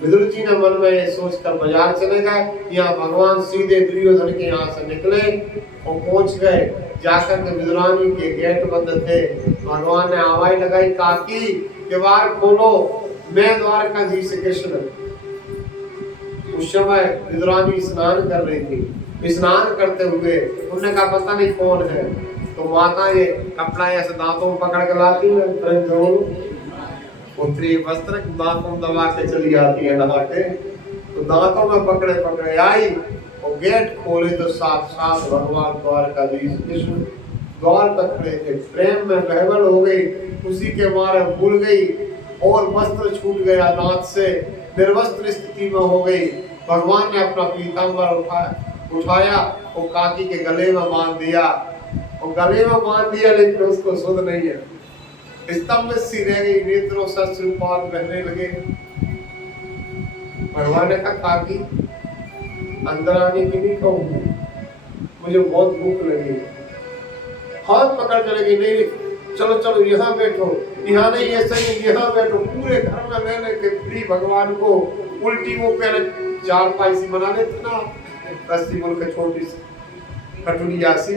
विदुर जी ने मन में ये सोचकर बाजार चले गए। यहाँ भगवान सीधे दुर्योधन के यहाँ से निकले और पहुंच गए। जाकर के विदुरानी के गेट बंद थे। भगवान ने आवाज लगाई, काकी द्वार खोलो, मैं द्वारकाधीश कृष्ण। उस समय विदुरानी स्नान कर रही थी। स्नान करते हुए उन्होंने कहा पता नहीं कौन है। तो माता ये कपड़ा ऐसे दांतों में पकड़ के लाती है, उत्तरी वस्त्र दांतों दबा के चली आती है नहा के। तो दांतों में पकड़े पकड़े आई और गेट खोले तो साक्षात भगवान द्वारकाधीश कृष्ण द्वार पर खड़े थे। प्रेम में बहबल हो गई, उसी के मारे भूल गई और वस्त्र छूट गया दांत से, निर्वस्त्र स्थिति में हो गई। भगवान ने अपना पीताम्बर उठाया और काकी के गले में बांध दिया। और गले में बांध दिया लेकिन उसको सुध नहीं है, स्तंभ सी रह गई, नेत्रों से अश्रुपात बहने लगे। भगवान ने कहा काकी अंदर आने की नहीं कहूँ, मुझे बहुत भूख लगी। हाथ पकड़ के लगी, नहीं चलो चलो यहाँ बैठो, यहाँ नहीं ऐसा ही यहाँ बैठो। पूरे घर में रहने के फ्री भगवान को उल्टी वो पहले चार पाई बना लेते ना, रस्सी बोल के छोटी सी खटुलिया सी,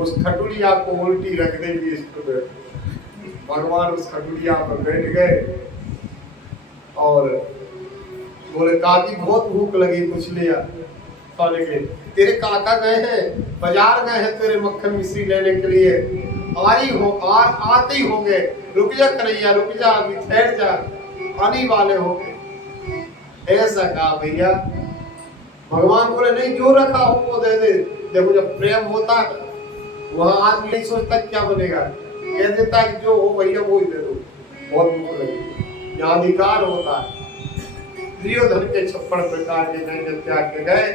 उस खटुलिया को उल्टी रख देगी इस पर। भगवान उस खटुलिया पर बैठ गए और बोले काकी बहुत भूख लगी, कुछ लिया खाने के। तेरे काका गए हैं, बाजार गए हैं तेरे मक्खन मिश्री लेने के लिए, आते ही होंगे, रुक जा कन्हैया रुक जा, अभी ठहर जा, आने वाले होंगे। ऐसा कहा भैया। भगवान बोले नहीं जो रखा हो वो दे दे। देखो जब प्रेम होता है वहाँ आदमी नहीं सोचता क्या बनेगा, कह देता है कि जो हो भैया वो ही दे दो, बहुत भूख लगी। यहाँ अधिकार होता है। दुर्योधन के 56 प्रकार के व्यंजन त्याग के गए।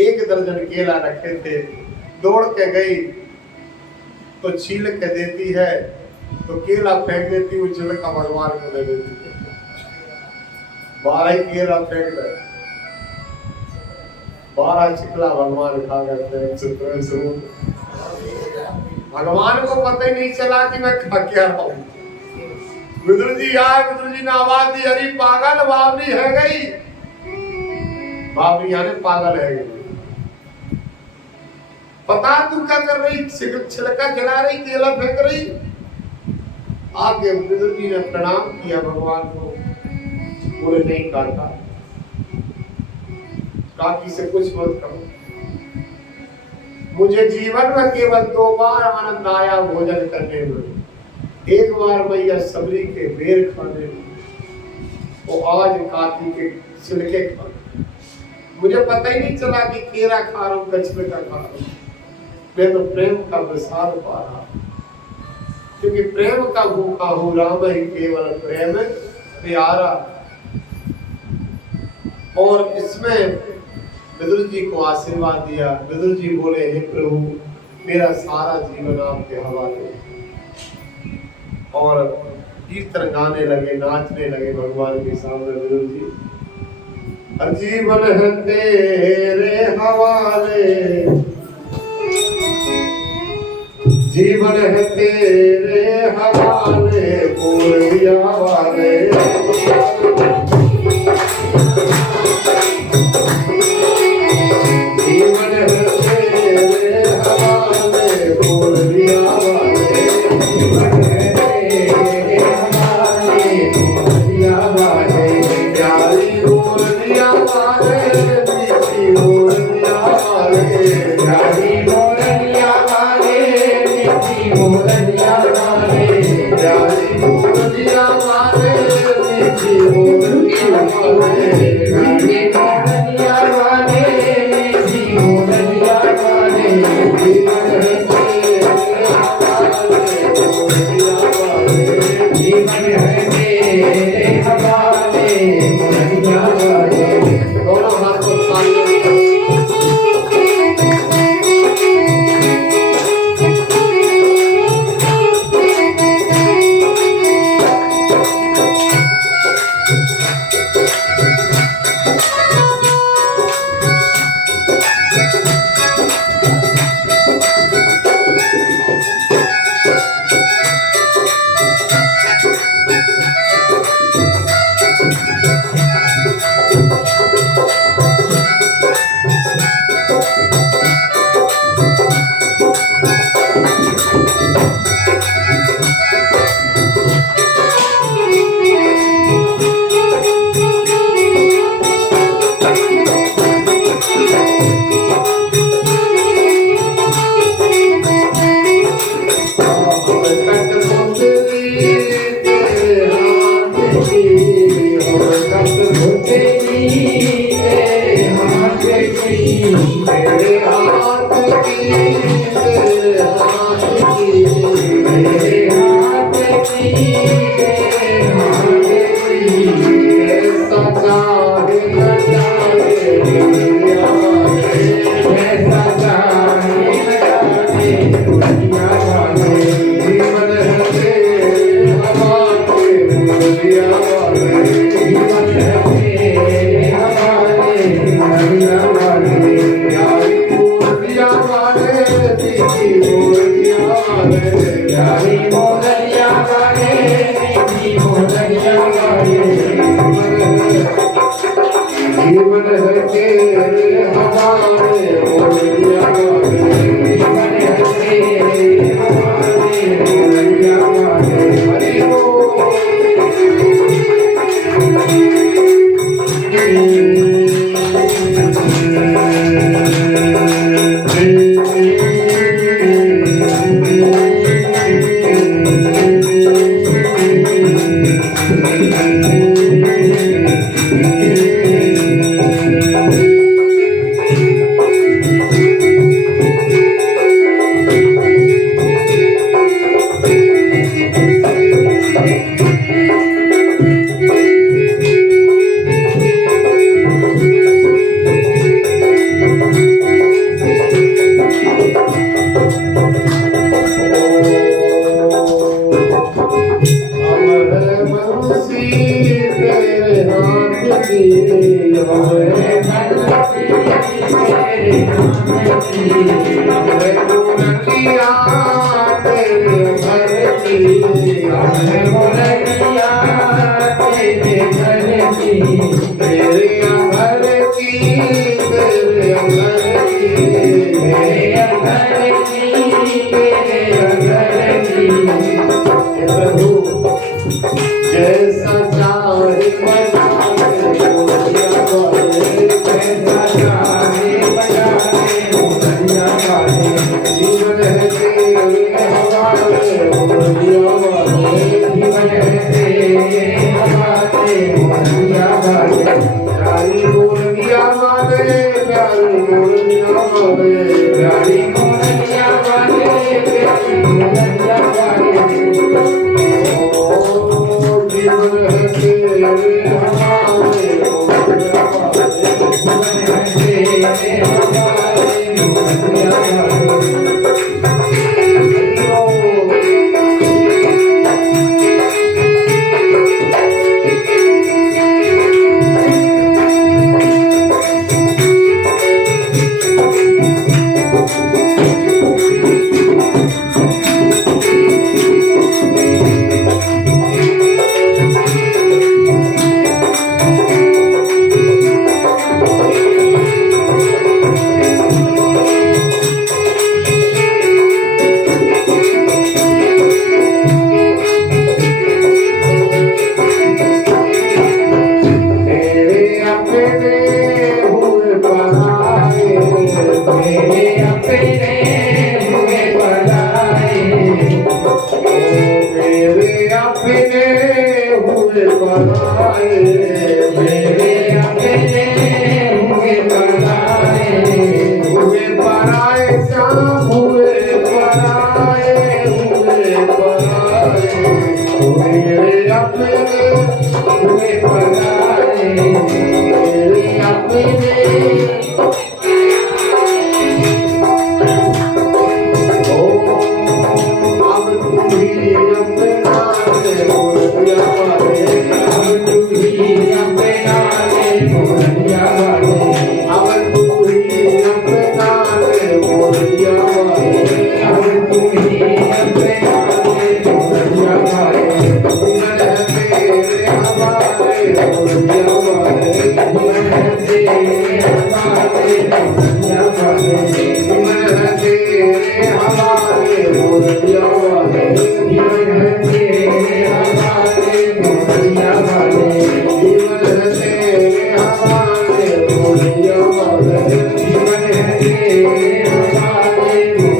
1 दर्जन केला रखे थे, दौड़ के गई तो छील के देती है, तो केला फेंक देती, वो छिलका भगवान को दे देती है। 12 केला फेंक दे, 12 चिकला भगवान खा गए। भगवान को पता ही नहीं चला कि मैं खा क्या रहा हूं। विदुर जी आए, विदुर जी ने आवाज दी, अरे पागल बाबरी है गई। बाबरी यानी पागल है गई। पता तू क्या कर रही, छिलका खिला रही, केला फेंक रही। आके विदुर जी ने प्रणाम किया भगवान को, बोले नहीं काका, काकी से कुछ मत कहो, मुझे जीवन में केवल 2 बार आनंद आया भोजन करने में। एक बार मैया सबरी के बेर खाने में, वो आज काकी के छिलके खा, मुझे पता ही नहीं चला कि केरा खा रहा हूँ कछुए का खा रहा हूँ। मैं तो प्रेम का विसार पा रहा, क्योंकि प्रेम का भूखा हूँ, राम ही केवल प्रेम प्यारा। और इसमें विदुर जी को आशीर्वाद दिया। विदुर जी बोले हे प्रभु, मेरा सारा जीवन आपके हवाले। और कीर्तन गाने लगे, नाचने लगे भगवान के सामने विदुर जी। जीवन है तेरे हवाले, जीवन है तेरे हवाले, पूर्णिया वाले। जीवन है तेरे हवाले, पूर्णिया वाले। जीवन है तेरे हवाले, पूर्णिया वाले। प्यारी पूर्णिया वाले, मीठी पूर्णिया वाले। प्यारी पूर्णिया वाले, मीठी पूर्णिया वाले। प्यारी पूर्णिया वाले, मीठी पूर्णिया वाले। प्यारी पूर्णिया वाले, मीठी पूर्णिया वाले। जीवन है तेरे हवाले, पूर्णिया वाले। जीवन है तेरे हवाले, पूर्णिया वाले। दोनों हाथ को तालियों से प्रभु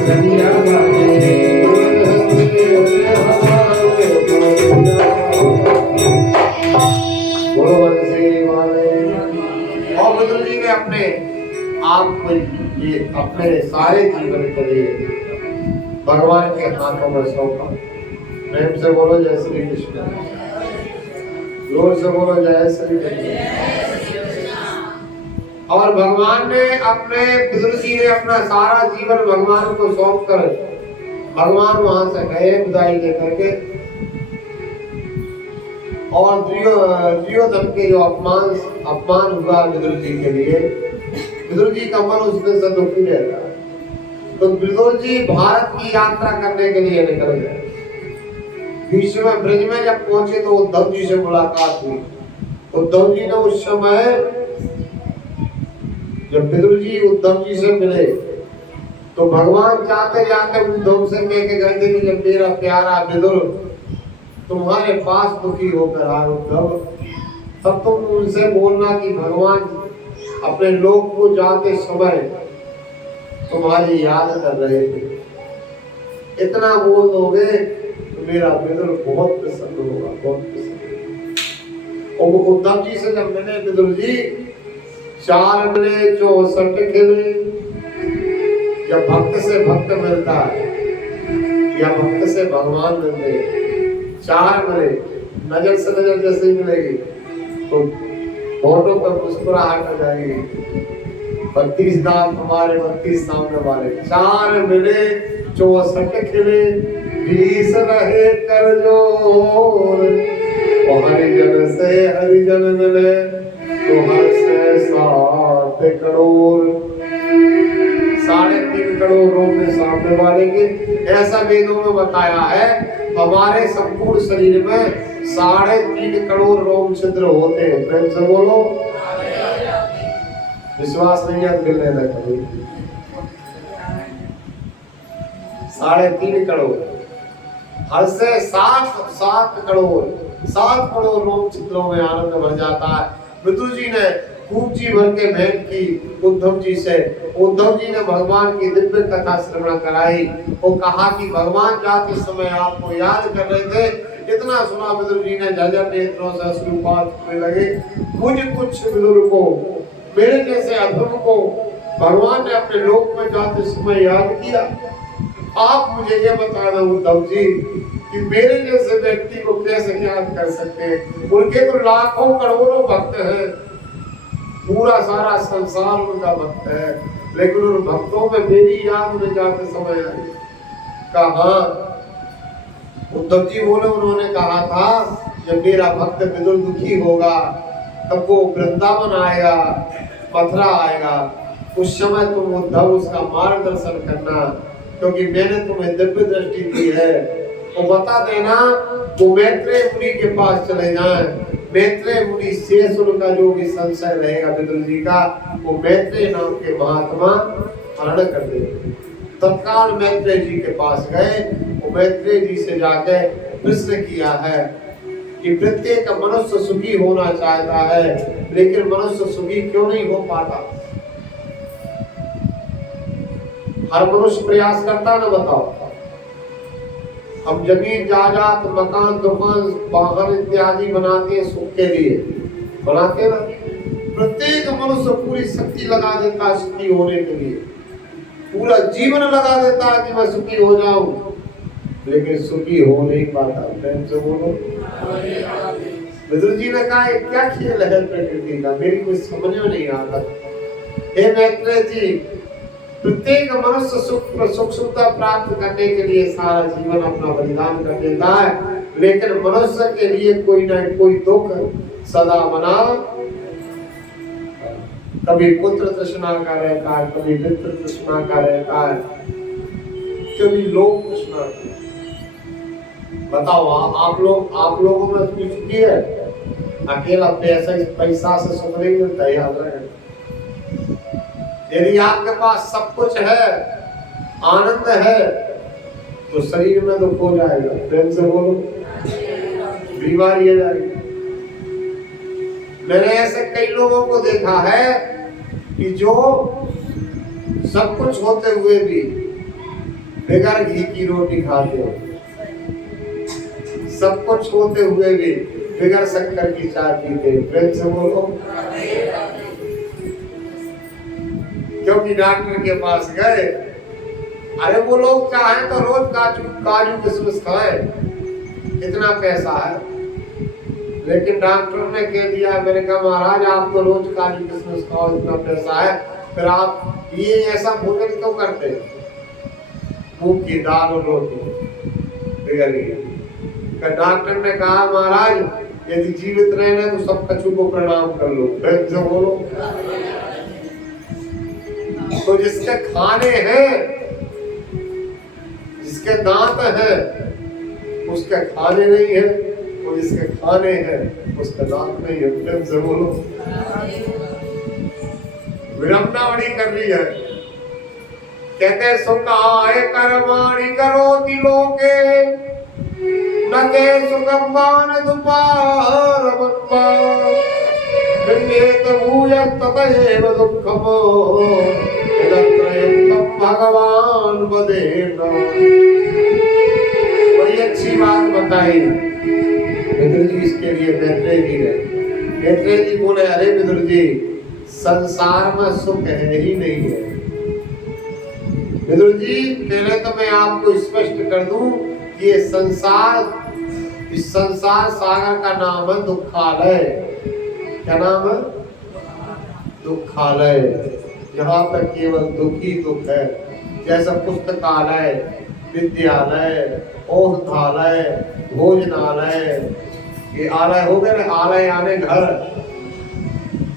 कन्हैया बोलो बंसी वाले। और बुद्ध जी ने अपने आप को ये अपने सारे जीवन के लिए भगवान के हाथों में सौंपा। प्रेम से बोलो जय श्री कृष्ण, जोर से बोलो जय श्री कृष्ण। और भगवान ने अपने बुजुर्ग जी ने अपना सारा जीवन भगवान को सौंप कर भगवान वहां से गए विदाई लेकर के। और दुर्योधन के जो अपमान हुआ विदुर जी के लिए, विदुर जी का मन उसमें से दुखी रहता। तो विदुर जी भारत की यात्रा करने के लिए निकल गए। बीच में ब्रज में जब पहुंचे तो उद्धव जी से मुलाकात हुई। उद्धव जी ने उस समय जब विदुर जी उद्धव जी से मिले तो भगवान जाते जाते उद्धव से कह के गए थे कि जब मेरा प्यारा विदुर तुम्हारे पास दुखी होकर आए उद्धव, तब तुम उनसे बोलना कि भगवान अपने लोक को जाते समय तुम्हारी याद कर रहे थे। इतना बोल दोगे तो मेरा विदुर बहुत प्रसन्न होगा, बहुत प्रसन्न। और उद्धव जी से जब मिले विदुर जी 4 मिले 64 खिले। जब भक्त से भक्त मिलता है या भक्त से भगवान मिलते 4 मिले, नजर से नजर जैसे ही मिलेगी तो फोटो पर मुस्कुराहट हो जाएगी। 32 दांत हमारे 32 सामने वाले। 4 मिले 64 खिले, 20 रहे कर जोर। हरिजन से हरिजन मिले तो हर से 7 करोड़। 3.5 करोड़ रोम में सामने वाले के। ऐसा वेदों में बताया है हमारे संपूर्ण शरीर में 3.5 करोड़ रोम छिद्र होते हैं। प्रेम से बोलो। विश्वास नहीं है दिल लेना कभी। 3.5 करोड़ हर से 7 करोड़ 7 करोड़ रोम छिद्रों में आनंद भर जाता है। विदुर जी ने खूब जी भर के भेंट की उद्धव जी से। उद्धव जी ने भगवान की दिव्य कथा श्रवण कराई। वो कहा कि भगवान जाते समय आपको याद कर रहे थे। इतना सुना विदुर जी ने झरझर नेत्रों से अश्रुपात होने लगे। मुझ कुछ विदुर को, मेरे जैसे अधम को भगवान ने अपने लोक में जाते समय याद किया। आप मुझे ये बता दो उद्धव जी कि मेरे जैसे व्यक्ति को कैसे याद कर सकते हैं? उनके तो लाखों करोड़ों भक्त हैं, पूरा सारा संसार उनका भक्त है, लेकिन उन भक्तों में मेरी याद में जाते समय आई। कहा उद्धव जी बोले, उन्होंने कहा था जब मेरा भक्त विदुर दुखी होगा तब वो वृंदावन आएगा, मथुरा आएगा। उस समय तुम उद्धव उसका मार्गदर्शन करना, क्योंकि मैंने तुम्हें दिव्य दृष्टि दी है। वो बता देना वो मैत्रेय मुनि के पास चले जाएं। मैत्रेय मुनि शेष उनका जो भी संशय रहेगा विदुर जी का, वो मैत्रेय नाम के महात्मा हरण कर देंगे। तत्काल मैत्रेय जी के पास गए। वो मैत्रेय जी से जाके प्रश्न किया है कि प्रत्येक मनुष्य सुखी होना चाहता है, लेकिन मनुष्य सुखी क्यों नहीं हो पाता? हर मनुष्य प्रयास करता ना, बताओ। हम जमीन जायदाद मकान दुकान वाहन इत्यादि बनाते हैं सुख के लिए, बनाते ना। प्रत्येक मनुष्य पूरी शक्ति लगा देता है सुखी होने के लिए, पूरा जीवन लगा देता है कि मैं सुखी हो जाऊं, लेकिन सुखी हो नहीं पाता। प्रेम से बोलो। विदुर जी ने कहा क्या खेल है प्रकृति का, मेरी कुछ समझ में नहीं आता। हे मैत्रेय जी, प्रत्येक मनुष्य सुख सुविधा प्राप्त करने के लिए सारा जीवन अपना बलिदान कर देता है, लेकिन मनुष्य के लिए कोई ना कोई दुख सदा बना। कभी पुत्र तृष्णा का रहता है, कभी मित्र तृष्णा का रहता है, कभी लोक तृष्णा। बताओ आप लोगों में कुछ सुखी है? अकेला पैसा से सुख नहीं मिलता, याद रहे। यदि आपके पास सब कुछ है, आनंद है, तो शरीर में दुख हो जाएगा। प्रेम से बोलो। बीमारी आ जाएगी। मैंने ऐसे कई लोगों को देखा है कि जो सब कुछ होते हुए भी बगैर घी की रोटी खाते हो, सब कुछ होते हुए भी बगैर शक्कर की चाय पीते। प्रेम से बोलो। क्योंकि डॉक्टर के पास गए, अरे वो लोग चाहे तो रोज काजू किशमिश खाएं, इतना पैसा है, लेकिन डॉक्टर ने कह दिया, मैंने कहा महाराज आप तो रोज काजू किशमिश खाओ, इतना पैसा है, फिर आप ये ऐसा भोजन क्यों करते? मूंग की दाल और रोटी बिगड़ गई। डॉक्टर ने कहा महाराज यदि जीवित रहना तो सब कछु को प्रणाम कर लो। जो बोलो। तो जिसके खाने हैं, जिसके दांत हैं, उसके खाने नहीं है, और जिसके खाने हैं उसका दांत नहीं है। प्रेम से बोलो। विडंबना बड़ी कर रही है। कहते सुख आए कर्माणि करो दिलों के, न के सुगम्मान दुपार मत्वा, विन्येत भूयः ततएव दुःखमो, यदत्रयुक्तं भगवान वदेन। बड़ी अच्छी बात बताई विदुर जी इसके लिए मैत्रेय जी ने। मैत्रेय जी बोले, अरे विदुर जी संसार में सुख है ही नहीं है। विदुर जी पहले तो मैं आपको स्पष्ट कर दूं कि ये संसार, इस संसार सागर का नाम है दुखालय। क्या नाम है? दुखालय। यहाँ पर केवल दुख ही दुख है। जैसा पुस्तकालय, विद्यालय, औषधालय, भोजनालय, ये आलय हो गए ना, आलय यानी घर,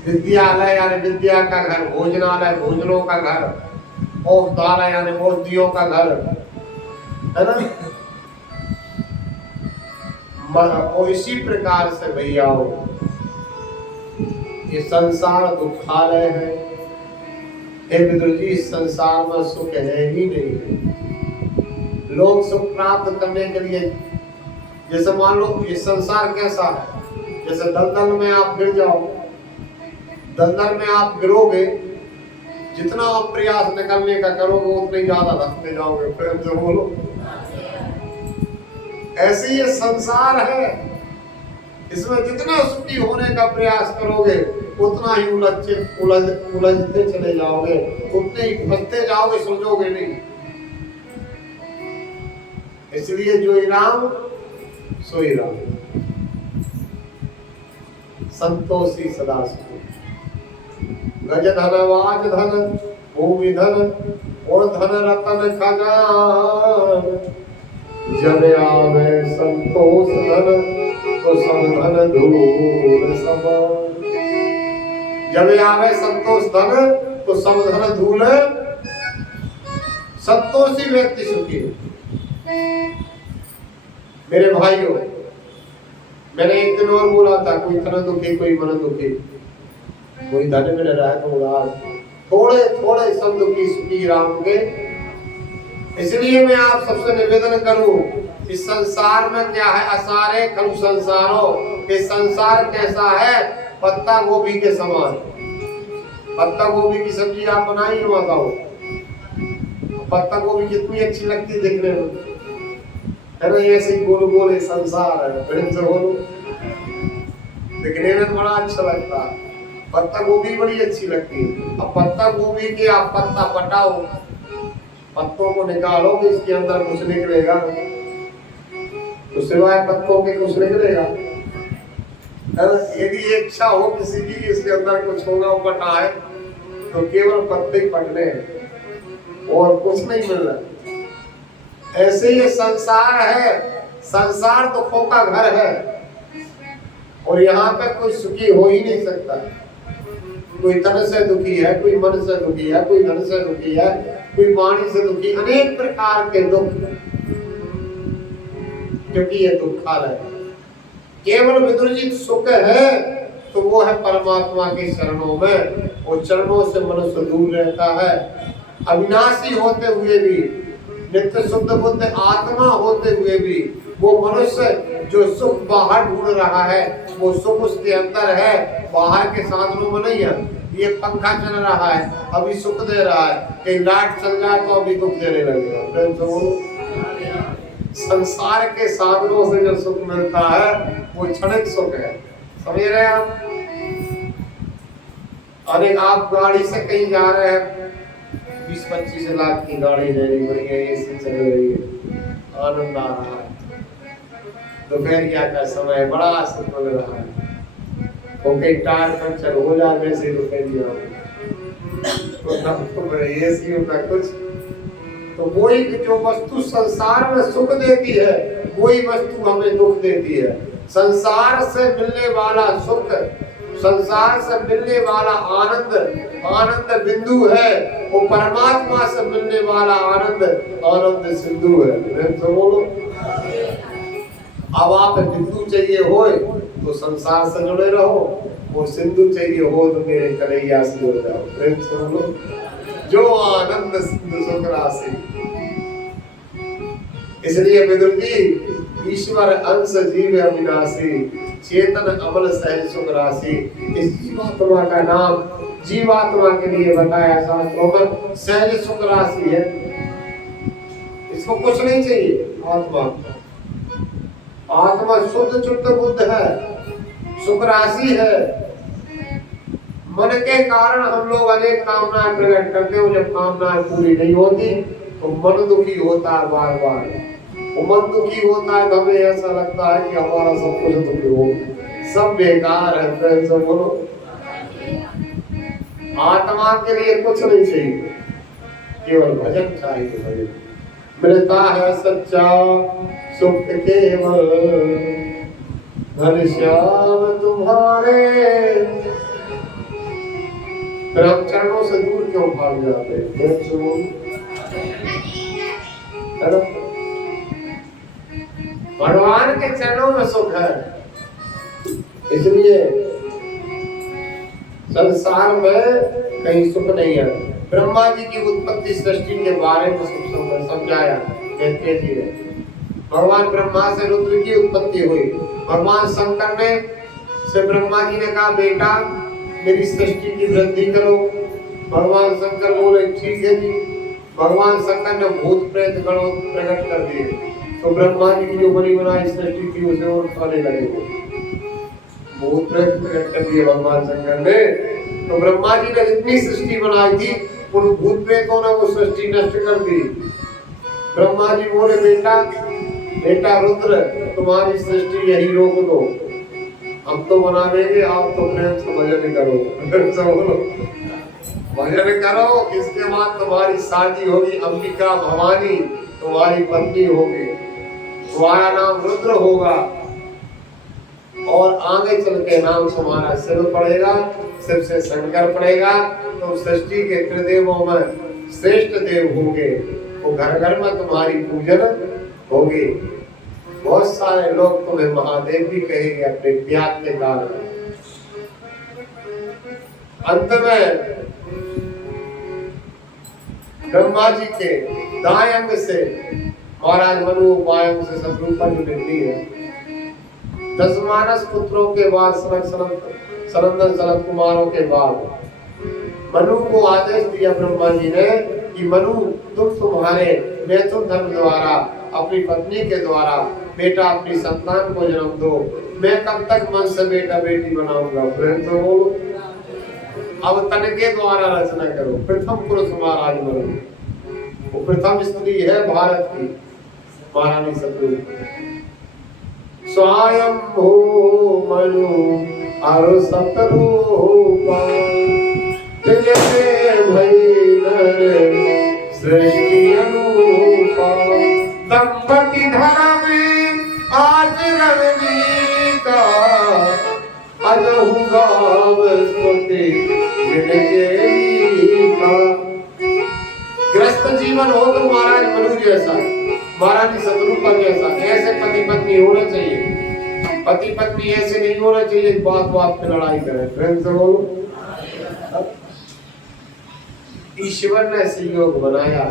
विद्यालय यानी विद्या का घर, भोजनालय भोजनों का घर, औषधालय यानी औषधियों का घर, है ना। और इसी प्रकार से भैया ये संसार दुखालय है। हे विदुर जी इस संसार में सुख है ही नहीं। लोग सुख प्राप्त करने के लिए, जैसे मान लो ये संसार कैसा है, जैसे दलदल में आप गिर जाओ, दलदल में आप गिरोगे, जितना आप प्रयास निकलने का करोगे उतने ज्यादा धसते जाओगे। प्रेम से बोलो। ऐसे ये संसार है, इसमें जितना सुखी होने का प्रयास करोगे उतना ही उलझते चले जाओगे, उतने ही फंसते जाओगे, सुलझोगे नहीं। इसलिए जो राम सोई राम, संतोषी सदा सुख। गज धन वाज धन भूमि धन और धन रतन खजान, जब आवे संतोष धन तो सब धन धूल समान। जब आवे संतोष धन तो सब धन धूल। संतोषी व्यक्ति सुखी। मेरे भाइयों, मैंने एक दिन और बोला था, कोई तन दुखी कोई मन दुखी, कोई धन में रहा है तो उदास, थोड़े थोड़े सब दुखी सुखी राम के। इसलिए मैं आप सबसे निवेदन करूं, इस संसार में क्या है, असारे खलु संसारो, ये संसार कैसा है, पत्ता गोभी के समान। पत्ता गोभी की सब्जी आप बनाइए, बताओ पत्ता गोभी कितनी अच्छी लगती है दिखने में, है ना। ऐसे गोल गोल संसार है। प्रेम से बोलो। दिखने में बड़ा अच्छा लगता है, पत्ता गोभी बड़ी अच्छी लगती है। अब पत्ता गोभी के आप पत्ता पटाओ, पत्तों को निकालोगे, इसके अंदर कुछ निकलेगा तो सिवाय पत्तों के कुछ निकलेगा? यदि इच्छा हो किसी की इसके अंदर कुछ होगा, वो पटा है तो केवल पत्ते ही पटने हैं और कुछ नहीं मिल रहा। ऐसे ये संसार है, संसार दुखों का घर है और यहाँ पे कोई सुखी हो ही नहीं सकता। कोई तन से दुखी है, कोई मन से दुखी है, कोई धन से दुखी है, कोई वाणी से दुखी, अनेक प्रकार के दुख, क्योंकि ये दुखालय है। केवल विदुरजित सुख है तो वो है परमात्मा के चरणों में, और चरणों से मनुष्य दूर रहता है। अविनाशी होते हुए भी, नित्य शुद्ध बुद्ध आत्मा होते हुए भी, वो मनुष्य जो सुख बाहर ढूंढ रहा है, वो सुख उसके अंदर है, बाहर के साधनों में नहीं है। ये पंखा चल रहा है अभी सुख दे रहा है, कहीं लाइट चल जाए तो अभी दुख देने लगेगा। प्रेम से बोलो। संसार के साधनों से जो सुख मिलता है वो क्षणिक सुख है, समझ रहे हैं आप? अरे आप गाड़ी से कहीं जा रहे हैं, 20-25 लाख की गाड़ी लेनी पड़ी है, एसी चल रही है, आनंद आ रहा है, दोपहरिया का समय बड़ा सुख मिल रहा है, तो कहीं टायर पंचर हो जाए वैसे दोपहरिया तो एसी होता कुछ। तो वही जो वस्तु संसार में सुख देती है वही वस्तु हमें दुख देती है। संसार से मिलने वाला सुख, संसार से मिलने वाला आनंद, आनंद बिंदु है, वो परमात्मा से मिलने वाला आनंद, आनंद सिंधु है। प्रेम से बोलो। अब आप बिंदु चाहिए हो तो संसार से जुड़े रहो, वो सिंधु चाहिए हो तो मेरे कन्हैया से जुड़ जाओ। प्रेम से बोलो। जो आनंद सिंधु सुख राशि। इसलिए विदुर जी, ईश्वर अंश जीव अविनाशी, चेतन अमल सहज सुख राशि। इस जीवात्मा का नाम जीवात्मा के लिए बताया शास्त्रों में सहज सुख राशि है। इसको कुछ नहीं चाहिए। आत्मा आत्मा शुद्ध शुद्ध बुद्ध है, सुख राशि है। मन के कारण हम लोग अनेक कामनाएं प्रकट करते हैं, जब कामनाएं पूरी नहीं होती तो मन दुखी होता है बार बार। वो मन दुखी होता है तो हमें ऐसा लगता है कि हमारा सब कुछ दुखी हो, सब बेकार है। प्रेम से बोलो। आत्मा के लिए कुछ नहीं चाहिए, केवल भजन चाहिए। भजन मिलता है सच्चा सुख केवल, घनश्याम तुम्हारे। फिर हम चरणों से दूर क्यों भाग जाते हैं? भगवान के चरणों में सुख है। इसलिए संसार में कहीं सुख नहीं है। ब्रह्मा जी की उत्पत्ति सृष्टि के बारे में समझाया कहते जी ने। भगवान ब्रह्मा से रुद्र की उत्पत्ति हुई। भगवान शंकर ने से ब्रह्मा जी ने कहा, बेटा मेरी सृष्टि की वृद्धि करो। भगवान शंकर बोले ठीक है जी। भगवान शंकर ने भूत प्रेत गणों प्रकट कर दिए, तो ब्रह्मा जी की जो बनी बनाई सृष्टि थी उसे और खाने लगे। भूत प्रेत प्रकट कर दिए भगवान शंकर ने। तो ब्रह्मा जी ने जितनी सृष्टि बनाई थी उन भूत प्रेतों ने वो सृष्टि नष्ट कर दी। ब्रह्मा जी बोले, बेटा रुद्र तुम्हारी सृष्टि यही रोक दो, हम तो बना देंगे, आप तो प्रेम से भजन करो। भजन करो, इसके बाद तुम्हारी शादी होगी, अंबिका भवानी तुम्हारी पत्नी होगी, तुम्हारा नाम रुद्र होगा और आगे चल के नाम तुम्हारा शिव पड़ेगा, शिव से शंकर पड़ेगा। तो सृष्टि के त्रिदेवों में श्रेष्ठ देव होंगे, तो घर घर में तुम्हारी पूजन होगी। बहुत सारे लोग तुम्हें महादेव भी कहेंगे अपने त्याग के कारण। अंत में ब्रह्मा जी के दाएं अंग से महाराज मनु, बाएं अंग से शत्रुपा जो निकली है। 10 मानस पुत्रों के बाद सनंदन सनत कुमारों के बाद मनु को आदेश दिया ब्रह्मा जी ने कि मनु तुम तुम्हारे मैथुन धर्म द्वारा अपनी पत्नी के द्वारा बेटा अपनी संतान को जन्म दो। मैं कब तक मन से बेटा बेटी बनाऊंगा? प्रेम से बोलो। अब तन के द्वारा रचना करो। प्रथम पुरुष महाराज मनु, वो प्रथम स्त्री है भारत की महारानी शत्रुपा। स्वयं भू मनु और शत्रुपा सृष्टि अनुपा। दंपति धर्म आचरण का अजहु गाव स्तुति ग्रस्त जीवन हो तो महाराज मनु जैसा, महारानी शत्रुपा जैसा ऐसे पति पत्नी होना चाहिए। पति पत्नी ऐसे नहीं होना चाहिए बात बात पे लड़ाई करें। प्रेम से बोलो। ईश्वर ने संयोग बनाया,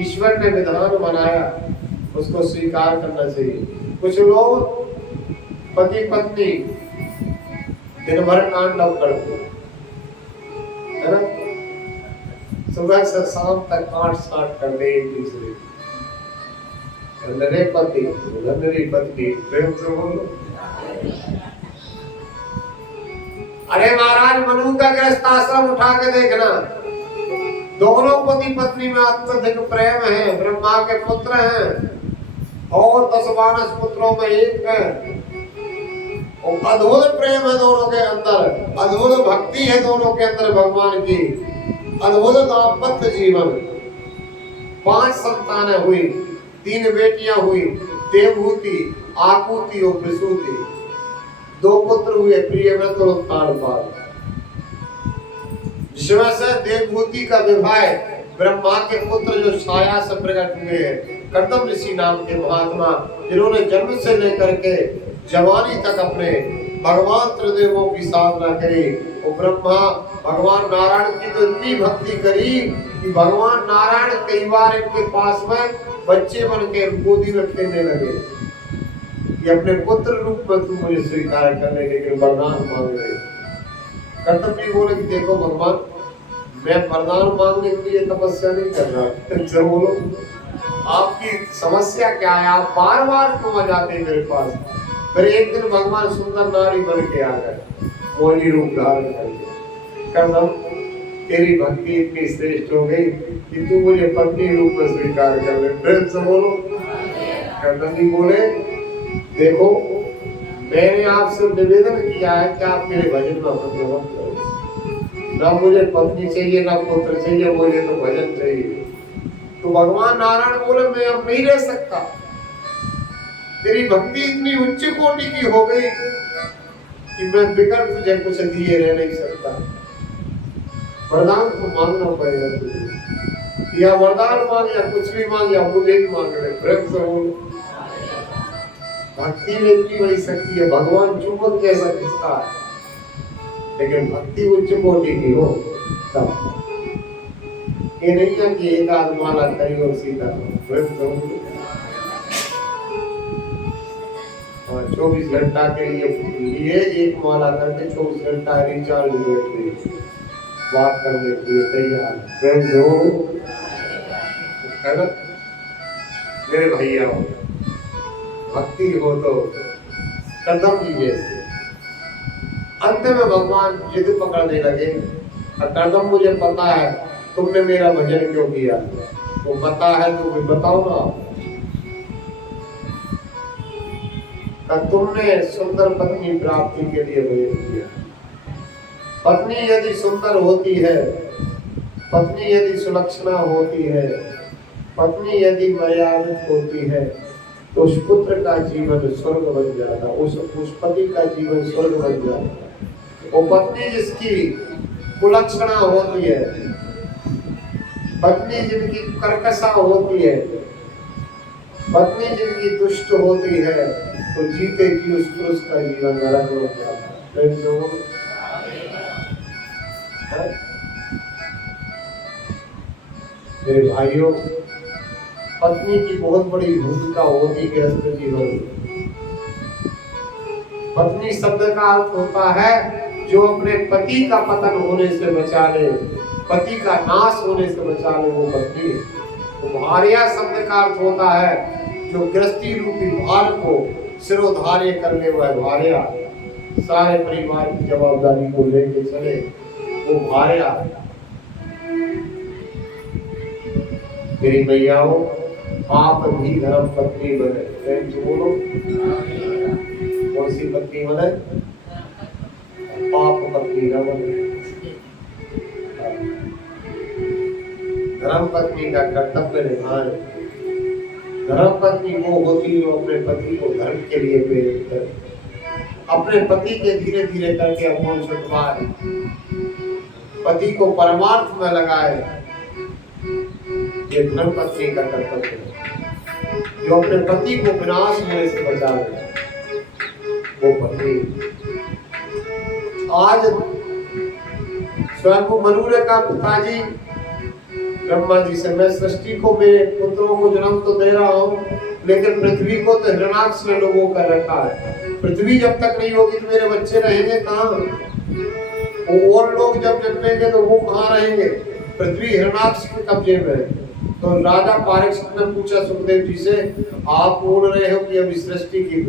ईश्वर ने विधान बनाया, उसको स्वीकार करना चाहिए। कुछ लोग पति पत्नी दिन भर तांडव करते, है ना? सुबह से शाम तक काट साट कर दे एक दूसरे, नरे पति नरी पत्नी, प्रेम से बोलो। अरे महाराज, मनु का गृहस्थ आश्रम उठा के देखना, दोनों पति पत्नी में अत्यधिक प्रेम है, ब्रह्मा के पुत्र हैं और 10 मानस पुत्रों में एक है, और अद्भुत प्रेम है दोनों के अंदर, अद्भुत भक्ति है दोनों के अंदर भगवान की, अद्भुत दाम्पत्य जीवन। 5 संतानें हुई, 3 बेटियां हुई, देवहूति, आकुति और प्रसूति। 2 पुत्र हुए, प्रियव्रत और उत्तानपाद। जिसमें से देवहूति का विवाह ब्रह्मा के पुत्र जो छाया से प्रकट हुए हैं, कर्दम ऋषि नाम के महात्मा, जिन्होंने जन्म से लेकर के जवानी तक अपने भगवान त्रिदेवों की साधना करी, और ब्रह्मा भगवान नारायण की तो इतनी भक्ति करी कि भगवान नारायण कई बार इनके पास में बच्चे बन के गोदी में खेलने लगे कि अपने पुत्र रूप में तुम मुझे स्वीकार करने के लिए वरदान मांग रहे। कर्दम जी बोले कि देखो भगवान, मैं वरदान मांगने के लिए तपस्या नहीं कर रहा। जब बोलो आपकी समस्या क्या है, आप बार बार क्यों आ जाते हैं मेरे पास? फिर एक दिन भगवान सुंदर नारी बन के आ गए, मोहिनी रूप धारण करके। कर्दम, तेरी भक्ति इतनी श्रेष्ठ हो गई कि तू मुझे पत्नी रूप में स्वीकार कर ले। प्रेम से बोलो। कर्दम जी बोले देखो, मैंने आपसे निवेदन किया है कि आप मेरे भजन में अपना करो, ना मुझे पत्नी चाहिए ना पुत्र चाहिए, मुझे तो भजन चाहिए। तो भगवान नारायण बोले मैं अब नहीं रह सकता, तेरी भक्ति इतनी उच्च कोटि की हो गई कि मैं बिगड़ तुझे कुछ दिए रह नहीं सकता, वरदान तो मांगना पड़ेगा तुझे, या वरदान मांग या कुछ भी मांग या मुझे ही मांग रहे। प्रेम से बोलो। भक्ति में इतनी बड़ी शक्ति है, भगवान चुंबक जैसा खींचता है, लेकिन भक्ति उच्च कोटि की हो तब। ये नहीं है कि एक आदमाला करी और सीधा। प्रेम से बोलो। 24 घंटा के लिए एक माला करके 24 घंटा रिचार्ज बैटरी बात करने के लिए तैयार। प्रेम से बोलो। मेरे भैया हो, भक्ति हो तो कर्दम जी जैसे। अंत में भगवान जिद पकड़ने लगे, कर्दम मुझे पता है तुमने मेरा भजन क्यों किया, वो पता है तो भी बताओ ना। तुमने सुंदर पत्नी प्राप्ति के लिए भजन किया। पत्नी यदि सुंदर होती है, पत्नी यदि सुलक्षणा होती है, पत्नी यदि मर्यादित होती है, तो उस पुत्र का जीवन स्वर्ग बन जाता, उस पति का जीवन स्वर्ग बन जाता। वो पत्नी जिसकी कुलक्षणा होती है, पत्नी जिनकी कर्कशा होती है, पत्नी जिनकी दुष्ट होती है, तो जीते जी उस पुरुष का जीवन नरक हो जाता है। मेरे भाइयों, पत्नी की बहुत बड़ी भूमिका होती है गृहस्थ जीवन में। पत्नी शब्द का अर्थ होता है जो अपने पति का पतन होने से बचा ले, पति का नाश होने से बचा ले, वो पत्नी। तो भार्या शब्द का अर्थ होता है जो गृहस्थी रूपी भार को सिरोधार्य करने वाला भार्या, सारे परिवार की जवाबदारी को लेके चले, वो भार्या। मेरी मैयाओं, आप भी धर्म पत्नी बने। प्रेम से बोलो। कौन सी पत्नी बने? पाप पत्नी न बने। धर्म पत्नी का कर्तव्य निभाए। धर्म पत्नी वो होती है जो अपने पति को धर्म के लिए प्रेरित करे, अपने पति के धीरे धीरे करके अपमान छुटवाए, पति को परमार्थ में लगाए। ये धर्म पत्नी का कर्तव्य है, जो अपने पति को विनाश होने से बचाए, वो पत्नी। आज स्वयं मनु ने कहा, पिताजी ब्रह्मा जी से, मैं सृष्टि को, मेरे पुत्रों को जन्म तो दे रहा हूँ, लेकिन पृथ्वी को तो हिरणाक्ष ने लोगों कर रखा है। पृथ्वी जब तक नहीं होगी तो मेरे बच्चे रहेंगे कहाँ? वो और लोग जब जन्मेंगे तो वो कहाँ रहेंगे? पृथ्वी हिरणाक्ष के कब्जे में है। तो राजा परीक्षित ने पूछा सुखदेव जी से, आप बोल रहे हो कि अभी सृष्टि की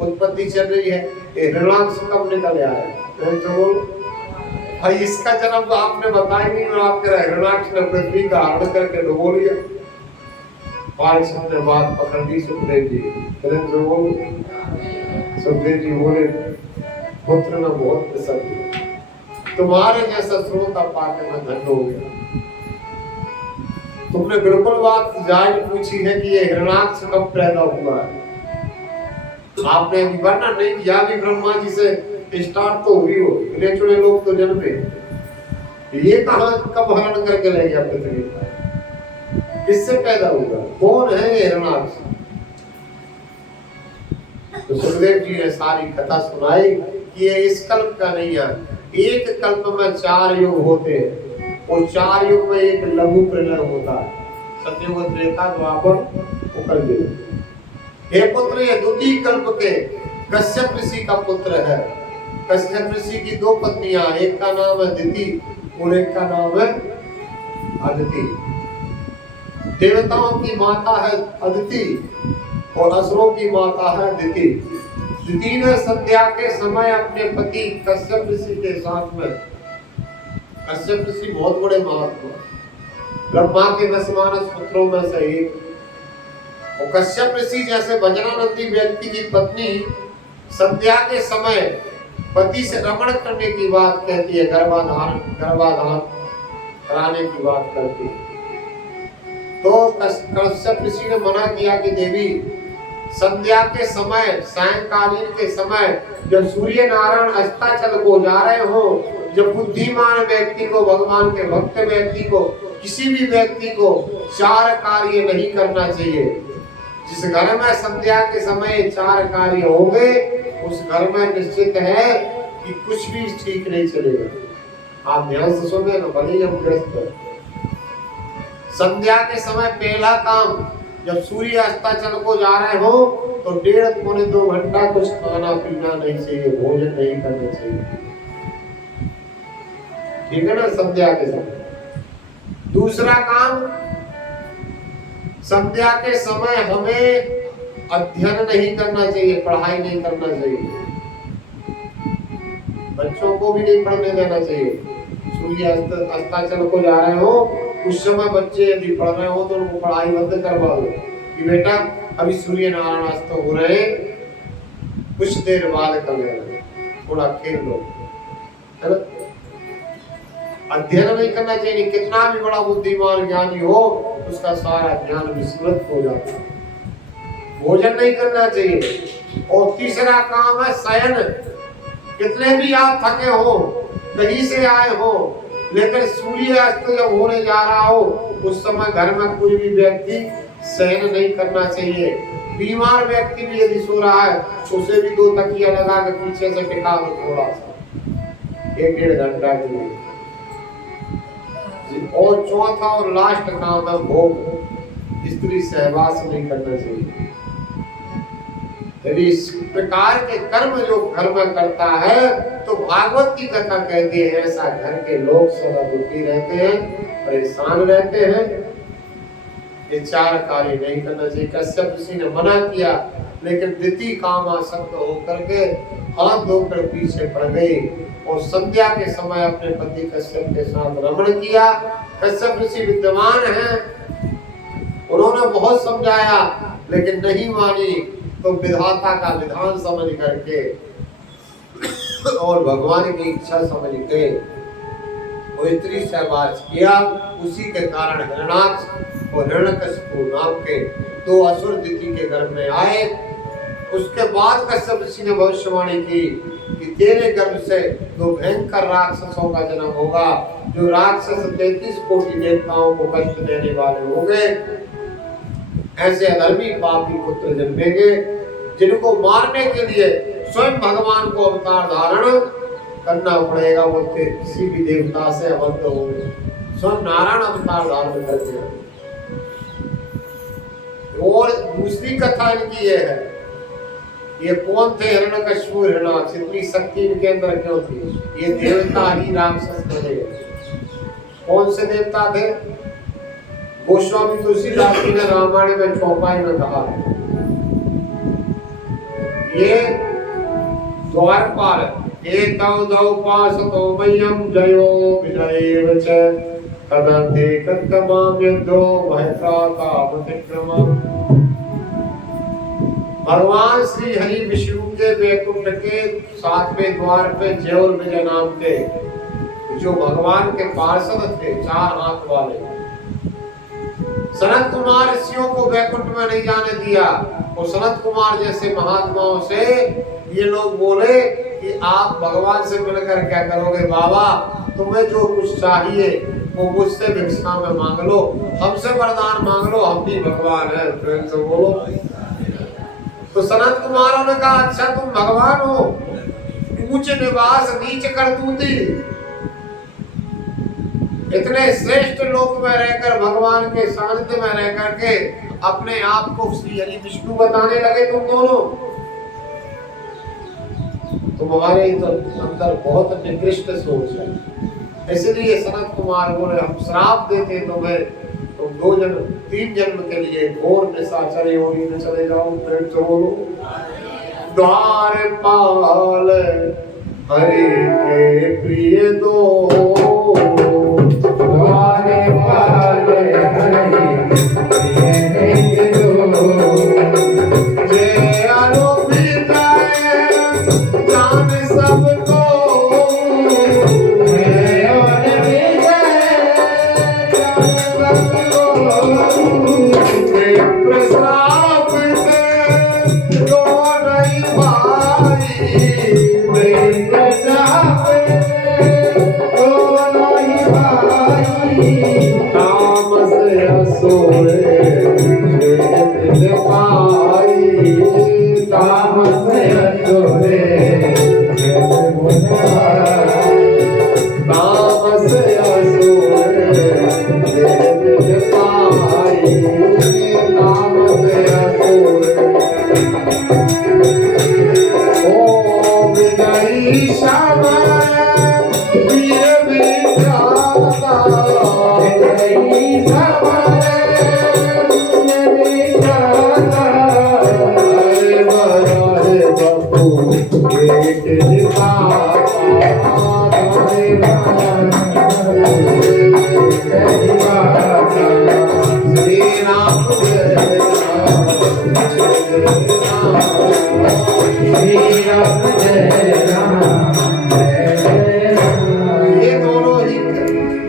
उत्पत्ति चल रही है, हिरणाक्ष कब निकल आया? तो बोल भाई इसका जन्म तो आपने बताया नहीं, और आप कह रहे हिरणाक्ष ने पृथ्वी का हरण करके डुबो लिया। परीक्षित ने बात पकड़ ली सुखदेव जी। तो बोल सुखदेव जी बोले, पुत्र में बहुत प्रसन्न, तुम्हारे जैसा श्रोता पाके मैं धन्य हो गया। तुमने बिल्कुल बात जायज पूछी है कि ये हिरणाक्ष कब पैदा हुआ है। आपने अभी वर्णन नहीं किया भी ब्रह्मा जी से स्टार्ट तो हुई हो, गिने चुने लोग तो जन्मे, ये कहां कब हरण करके ले गया पृथ्वी पर? किससे पैदा हुआ? कौन है ये हिरणाक्ष? तो सुखदेव जी ने सारी कथा सुनाई कि ये इस कल्प का नहीं है, एक कल्प में 4 युग होते हैं, और 4 युग में एक लघु प्रलय होता है, सतयुग, त्रेता, द्वापर, कलयुग। हे पुत्र, ये द्वितीय कल्प के कश्यप ऋषि का पुत्र है। कश्यप ऋषि की 2 पत्नियां, एक का नाम है दिति और एक का नाम है अदिति। देवताओं की माता है अदिति और असुरों की माता है दिति। दिति ने संध्या के समय अपने पति कश्यप ऋषि के साथ में, कश्यप ऋषि बहुत बड़े महात्मा, ब्रह्मा के 10 मानस पुत्रों में से एक, और कश्यप ऋषि जैसे वज्रानंदी व्यक्ति की पत्नी संध्या के समय पति से रमण करने की बात कहती है, गर्भाधान कराने की बात करती है। तो कश्यप ऋषि ने मना किया कि देवी, संध्या के समय, सायंकालीन के समय, जब सूर्य नारायण अस्ताचल को जा रहे हो, जब बुद्धिमान व्यक्ति को, भगवान के भक्त व्यक्ति को, किसी भी व्यक्ति को 4 कार्य नहीं करना चाहिए। जिस घर में संध्या के समय 4 कार्य होंगे, उस घर में निश्चित है कि कुछ भी ठीक नहीं चलेगा। आप ध्यान से सुनिए ना, भले हम ग्रस्त। संध्या के समय पहला काम, जब सूर्य अस्ताचल को जा रहे हो तो 1.5-2 घंटा कुछ खाना पीना नहीं चाहिए, भोजन नहीं करना चाहिए, ठीक है ना, संध्या के समय। दूसरा काम, संध्या के समय हमें अध्ययन नहीं करना चाहिए, पढ़ाई नहीं करना चाहिए, बच्चों को भी नहीं पढ़ने देना चाहिए। सूर्य अस्ताचल को जा रहे हो, उस समय बच्चे यदि पढ़ रहे हो तो उनको पढ़ाई बंद करवा दो कि बेटा अभी सूर्य नारायण अस्त हो रहे, कुछ देर बाद कर लेना, थोड़ा खेल लो, है ना। अध्ययन नहीं करना चाहिए, कितना भी बड़ा बुद्धिमान ज्ञानी हो उसका सारा ज्ञान विस्मृत हो जाता है। भोजन नहीं करना चाहिए। और तीसरा काम है शयन। कितने भी आप थके हो, कहीं से आए हो, लेकिन सूर्य अस्त जब होने जा रहा हो उस समय घर में कोई भी व्यक्ति शयन नहीं करना चाहिए। बीमार व्यक्ति भी यदि सो रहा है उसे भी 2 तकिया लगा के पीछे से टिका दो थोड़ा सा, 1-1.5 घंटा के लिए। और चौथा और लास्ट काम है भोग। स्त्री सहवास नहीं करना चाहिए। यदि इस प्रकार के कर्म जो घर में करता है तो भागवत की कथा कहती है ऐसा घर के लोग सदा दुखी रहते हैं, परेशान रहते हैं। ये 4 कार्य नहीं करना चाहिए। कश्यप ऋषि ने मना किया, लेकिन दिति कामासक्त होकर के हाथ धोकर पीछे पड़ गई और संध्या के समय अपने पति कश्यप के साथ रमण किया। कश्यप ऋषि विद्वान हैं, उन्होंने बहुत समझाया लेकिन नहीं मानी, तो विधाता का विधान समझ करके और भगवान की इच्छा समझ के वो स्त्री सहवास किया। उसी के कारण हिरणाक्ष और हिरण्यकशिपु नाम के 2 असुर दिति के गर्भ में आए। उसके बाद कश्यप ऋषि ने भविष्यवाणी की कि तेरे गर्भ से 2 भयंकर राक्षसों का जन्म होगा, जो राक्षस 33 कोटि देवताओं को कष्ट देने वाले होंगे। ऐसे अधर्मी पापी पुत्र जन्मेंगे जिनको मारने के लिए स्वयं भगवान को अवतार धारण करना पड़ेगा। वो किसी भी देवता से अबद्ध होंगे, स्वयं नारायण अवतार धारण करते हैं। और दूसरी कथा इनकी ये है ये कौन थे हिरण्यकशिपु हिरण्याक्ष, इतनी शक्ति इनके अंदर क्यों थी? ये देवता ही राक्षस थे। कौन से देवता थे? गोस्वामी तुलसीदास जी ने रामायण में चौपाई में कहा, ये द्वारपाल एतौ दौ पासतो मह्यम जयो विजयेव च तदन्ते कत्तमाम यद्धो वहत्रातावतिक्रमम्। भगवान श्री हरि विष्णु के वैकुंठ के 7वें द्वार पे जय और विजय नाम के जो भगवान के पार्षद थे, 4 हाथ वाले, सनत कुमार ऋषियों को वैकुंठ में नहीं जाने दिया। और सनत कुमार जैसे महात्माओं से ये लोग बोले कि आप भगवान से मिलकर क्या करोगे बाबा, तुम्हें जो कुछ चाहिए वो मुझसे भिक्षा में मांग लो, हमसे वरदान मांग लो, हम भी भगवान हैं, प्रेम से बोलो। तो सनत कुमारों ने कहा अच्छा तुम भगवान हो, ऊंच निवास नीच करतूती, इतने श्रेष्ठ लोक में रहकर भगवान के सानिध्य में रह करके अपने आप को श्री हरि विष्णु बताने लगे तुम दोनों, तुम्हारे तो अंदर बहुत निकृष्ट सोच है। इसलिए सनत कुमार बोले हम श्राप देते तुम्हें, तुम 2 जन्म 3 जन्म के लिए घोर निशाचर योनि में चले जाओ। फिर तो बोलो द्वारपाल हरि के प्रिय दो, द्वारपाल हरि प्रिय दो, जय अनुपीत जान सबको, जय अनुपीत जान सबको, प्रसाद दो नहीं भाई, प्रसाद दो नहीं भाई, तामस असुरे दिल पाई, तामस असुरे तामस असुरे दिल पाई, तामस असुरे ओ विजयी शबर वीर विधाता, विजयी शबर वीर विधाता, हरे हरे बपू एक दिखाता, हरे श्री राम जय राम, ये दोनों ही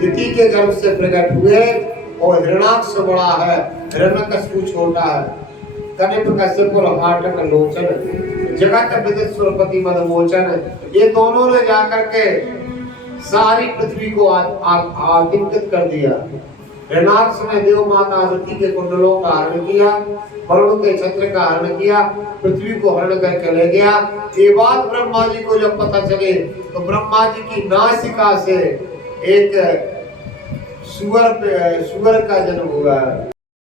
दिति के गर्भ से प्रकट हुए और हिरण्याक्ष बड़ा है, हिरण्यकशिपु छोटा है, कनिप कश्यप हाटक लोचन, जगत विदित सुरपति मदमोचन। ये दोनों ने जाकर के सारी पृथ्वी को आतिंकित कर दिया। हिरण्याक्ष ने देव माता अदिति के कुंडलों का हरण किया, वरुण के छत्र का हरण किया, पृथ्वी को हरण करके ले गया। ये बात ब्रह्मा जी को जब पता चले तो ब्रह्मा जी की नासिका से एक सुअर का जन्म हुआ।